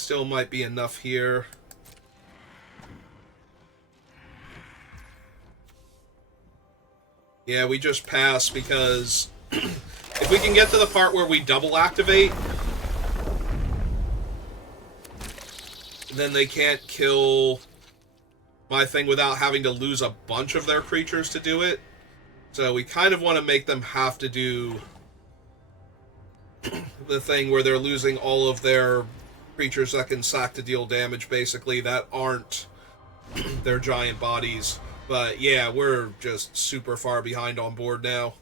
still might be enough here. Yeah, we just pass because if we can get to the part where we double activate, then they can't kill my thing without having to lose a bunch of their creatures to do it. So we kind of want to make them have to do the thing where they're losing all of their creatures that can sack to deal damage, basically, that aren't their giant bodies. But yeah, we're just super far behind on board now.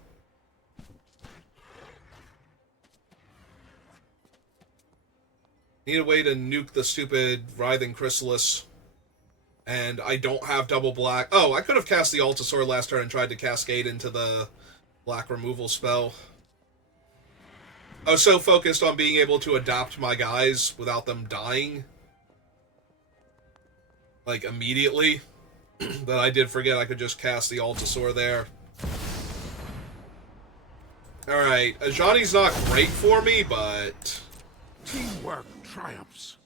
Need a way to nuke the stupid Writhing Chrysalis. And I don't have double black. Oh, I could have cast the Altasaur last turn and tried to cascade into the black removal spell. I was so focused on being able to adopt my guys without them dying, like, immediately, that I did forget I could just cast the Altasaur there. Alright, Ajani's not great for me, but... Teamwork triumphs.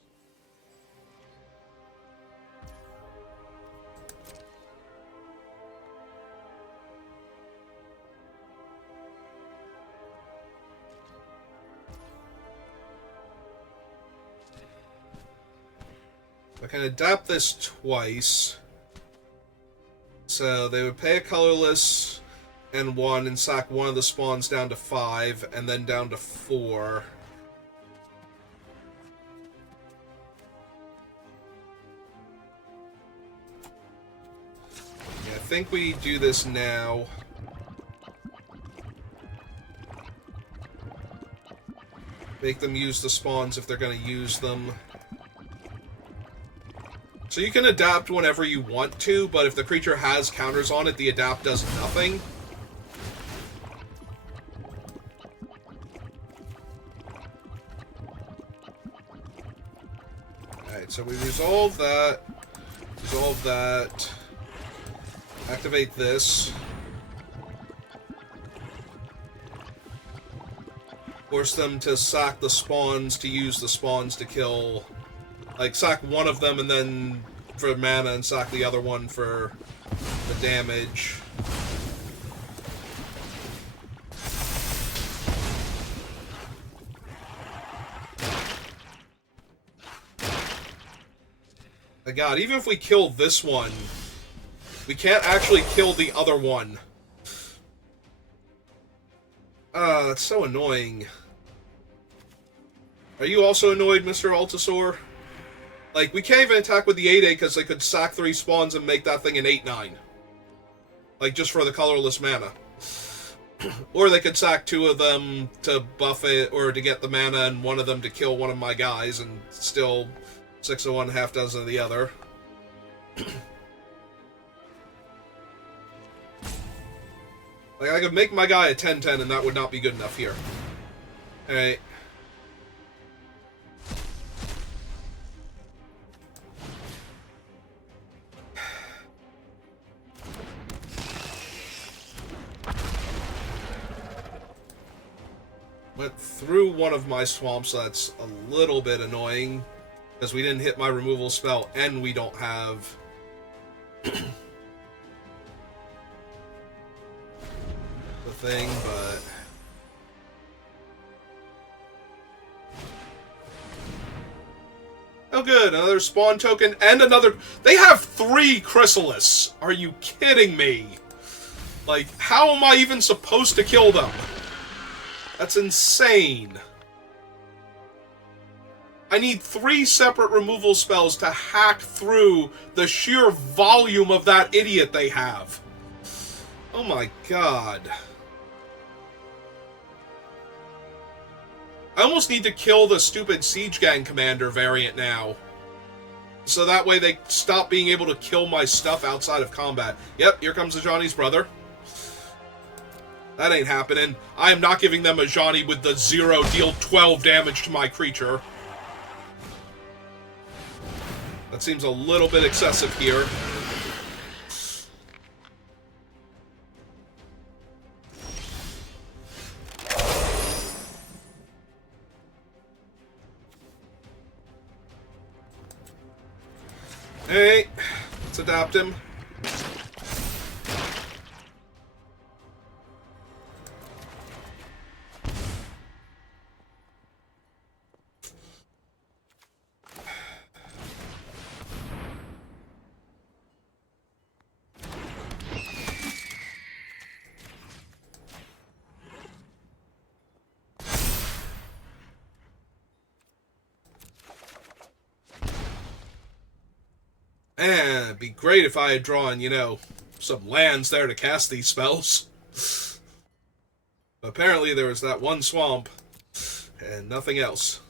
I can adapt this twice. So they would pay a colorless and 1 and sack one of the spawns down to 5 and then down to 4. Yeah, I think we do this now. Make them use the spawns if they're going to use them. So you can adapt whenever you want to, but if the creature has counters on it, the adapt does nothing. Alright, so we resolve that. Resolve that. Activate this. Force them to sack the spawns to use the spawns to kill... Like, sack one of them and then for mana and sack the other one for the damage. My god, even if we kill this one, we can't actually kill the other one. That's so annoying. Are you also annoyed, Mr. Altasaur? Like, we can't even attack with the 8/8 because they could sack 3 spawns and make that thing an 8/9. Like, just for the colorless mana. Or they could sack 2 of them to buff it, or to get the mana, and 1 of them to kill one of my guys, and still 6 of one, half dozen of the other. Like, I could make my guy a 10/10, and that would not be good enough here. Alright. Went through one of my swamps, so that's a little bit annoying. Because we didn't hit my removal spell, and we don't have... the thing, but... Oh good, another spawn token, and another... They have 3 Chrysalis! Are you kidding me? Like, how am I even supposed to kill them? That's insane. I need 3 separate removal spells to hack through the sheer volume of that idiot they have. Oh my god. I almost need to kill the stupid Siege Gang Commander variant now. So that way they stop being able to kill my stuff outside of combat. Yep, here comes Ajani's brother. That ain't happening. I am not giving them Ajani with the 0 deal 12 damage to my creature. That seems a little bit excessive here. Alright, let's adapt him. And it'd be great if I had drawn, you know, some lands there to cast these spells. Apparently there was that one swamp, and nothing else.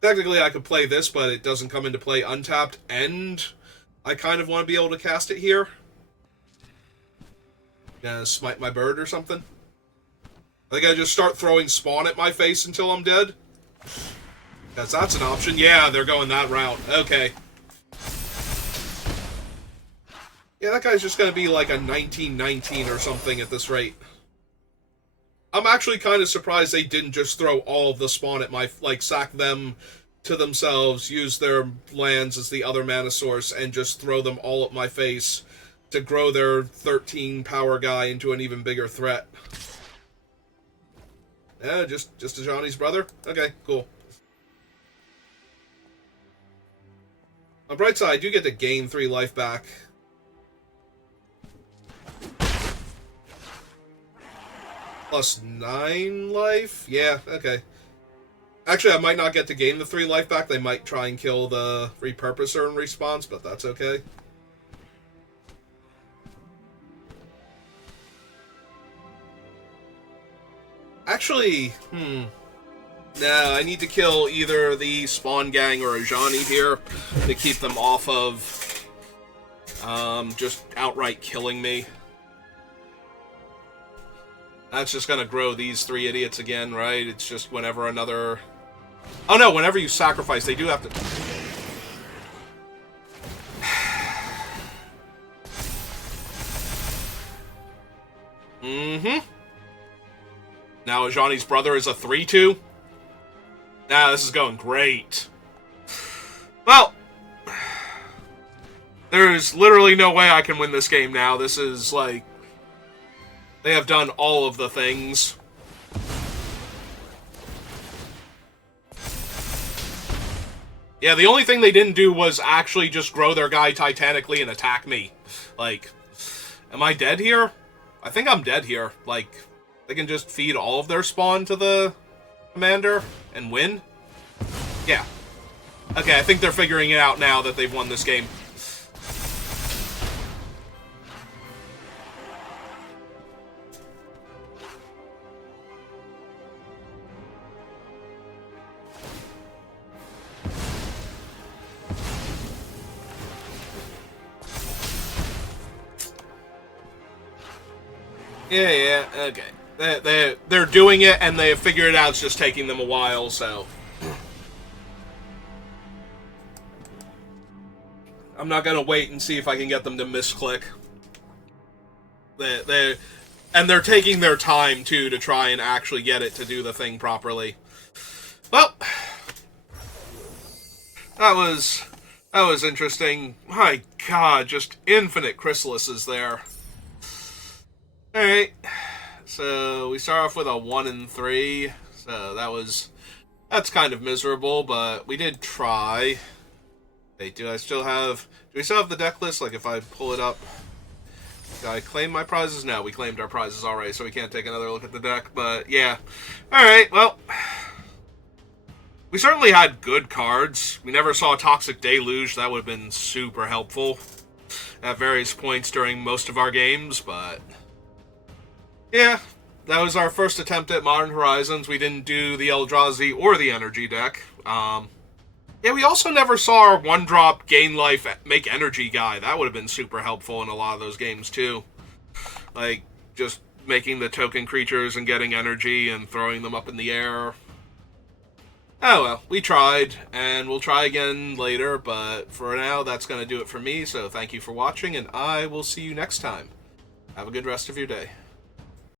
Technically I could play this, but it doesn't come into play untapped, and I kind of want to be able to cast it here. Gonna smite my bird or something. I think I just start throwing spawn at my face until I'm dead. Because that's an option. Yeah, they're going that route. Okay. Yeah, that guy's just going to be like a 1919 or something at this rate. I'm actually kind of surprised they didn't just throw all of the spawn at my... Like, sack them to themselves, use their lands as the other mana source, and just throw them all at my face to grow their 13 power guy into an even bigger threat. Yeah, just a Johnny's brother? Okay, cool. On the bright side, I do get to gain 3 life back. Plus 9 life? Yeah, okay. Actually, I might not get to gain the 3 life back. They might try and kill the repurposer in response, but that's okay. Actually, no, I need to kill either the spawn gang or a Ajani here to keep them off of just outright killing me. That's just gonna grow these 3 idiots again, right? It's just whenever another... Oh no, whenever you sacrifice, they do have to... Now Ajani's brother is a 3-2. Nah, this is going great. Well, there's literally no way I can win this game now. This is like... They have done all of the things. Yeah, the only thing they didn't do was actually just grow their guy titanically and attack me. Like, am I dead here? I think I'm dead here. Like, they can just feed all of their spawn to the commander and win? Yeah. Okay, I think they're figuring it out now that they've won this game. Yeah, okay. They're doing it, and they have figured it out. It's just taking them a while, so... I'm not gonna wait and see if I can get them to misclick. And they're taking their time, too, to try and actually get it to do the thing properly. Well... That was interesting. My god, just infinite chrysalises there. Alright, so we start off with a 1 and 3, so that's kind of miserable, but we did try. Wait, do we still have the deck list? Like, if I pull it up, did I claim my prizes? No, we claimed our prizes already, so we can't take another look at the deck, but yeah. Alright, well, we certainly had good cards. We never saw a Toxic Deluge. That would have been super helpful at various points during most of our games, but... Yeah, that was our first attempt at Modern Horizons. We didn't do the Eldrazi or the Energy deck. Yeah, we also never saw our 1-drop gain life, make energy guy. That would have been super helpful in a lot of those games, too. Like, just making the token creatures and getting energy and throwing them up in the air. Oh well, we tried, and we'll try again later, but for now, that's going to do it for me, so thank you for watching, and I will see you next time. Have a good rest of your day.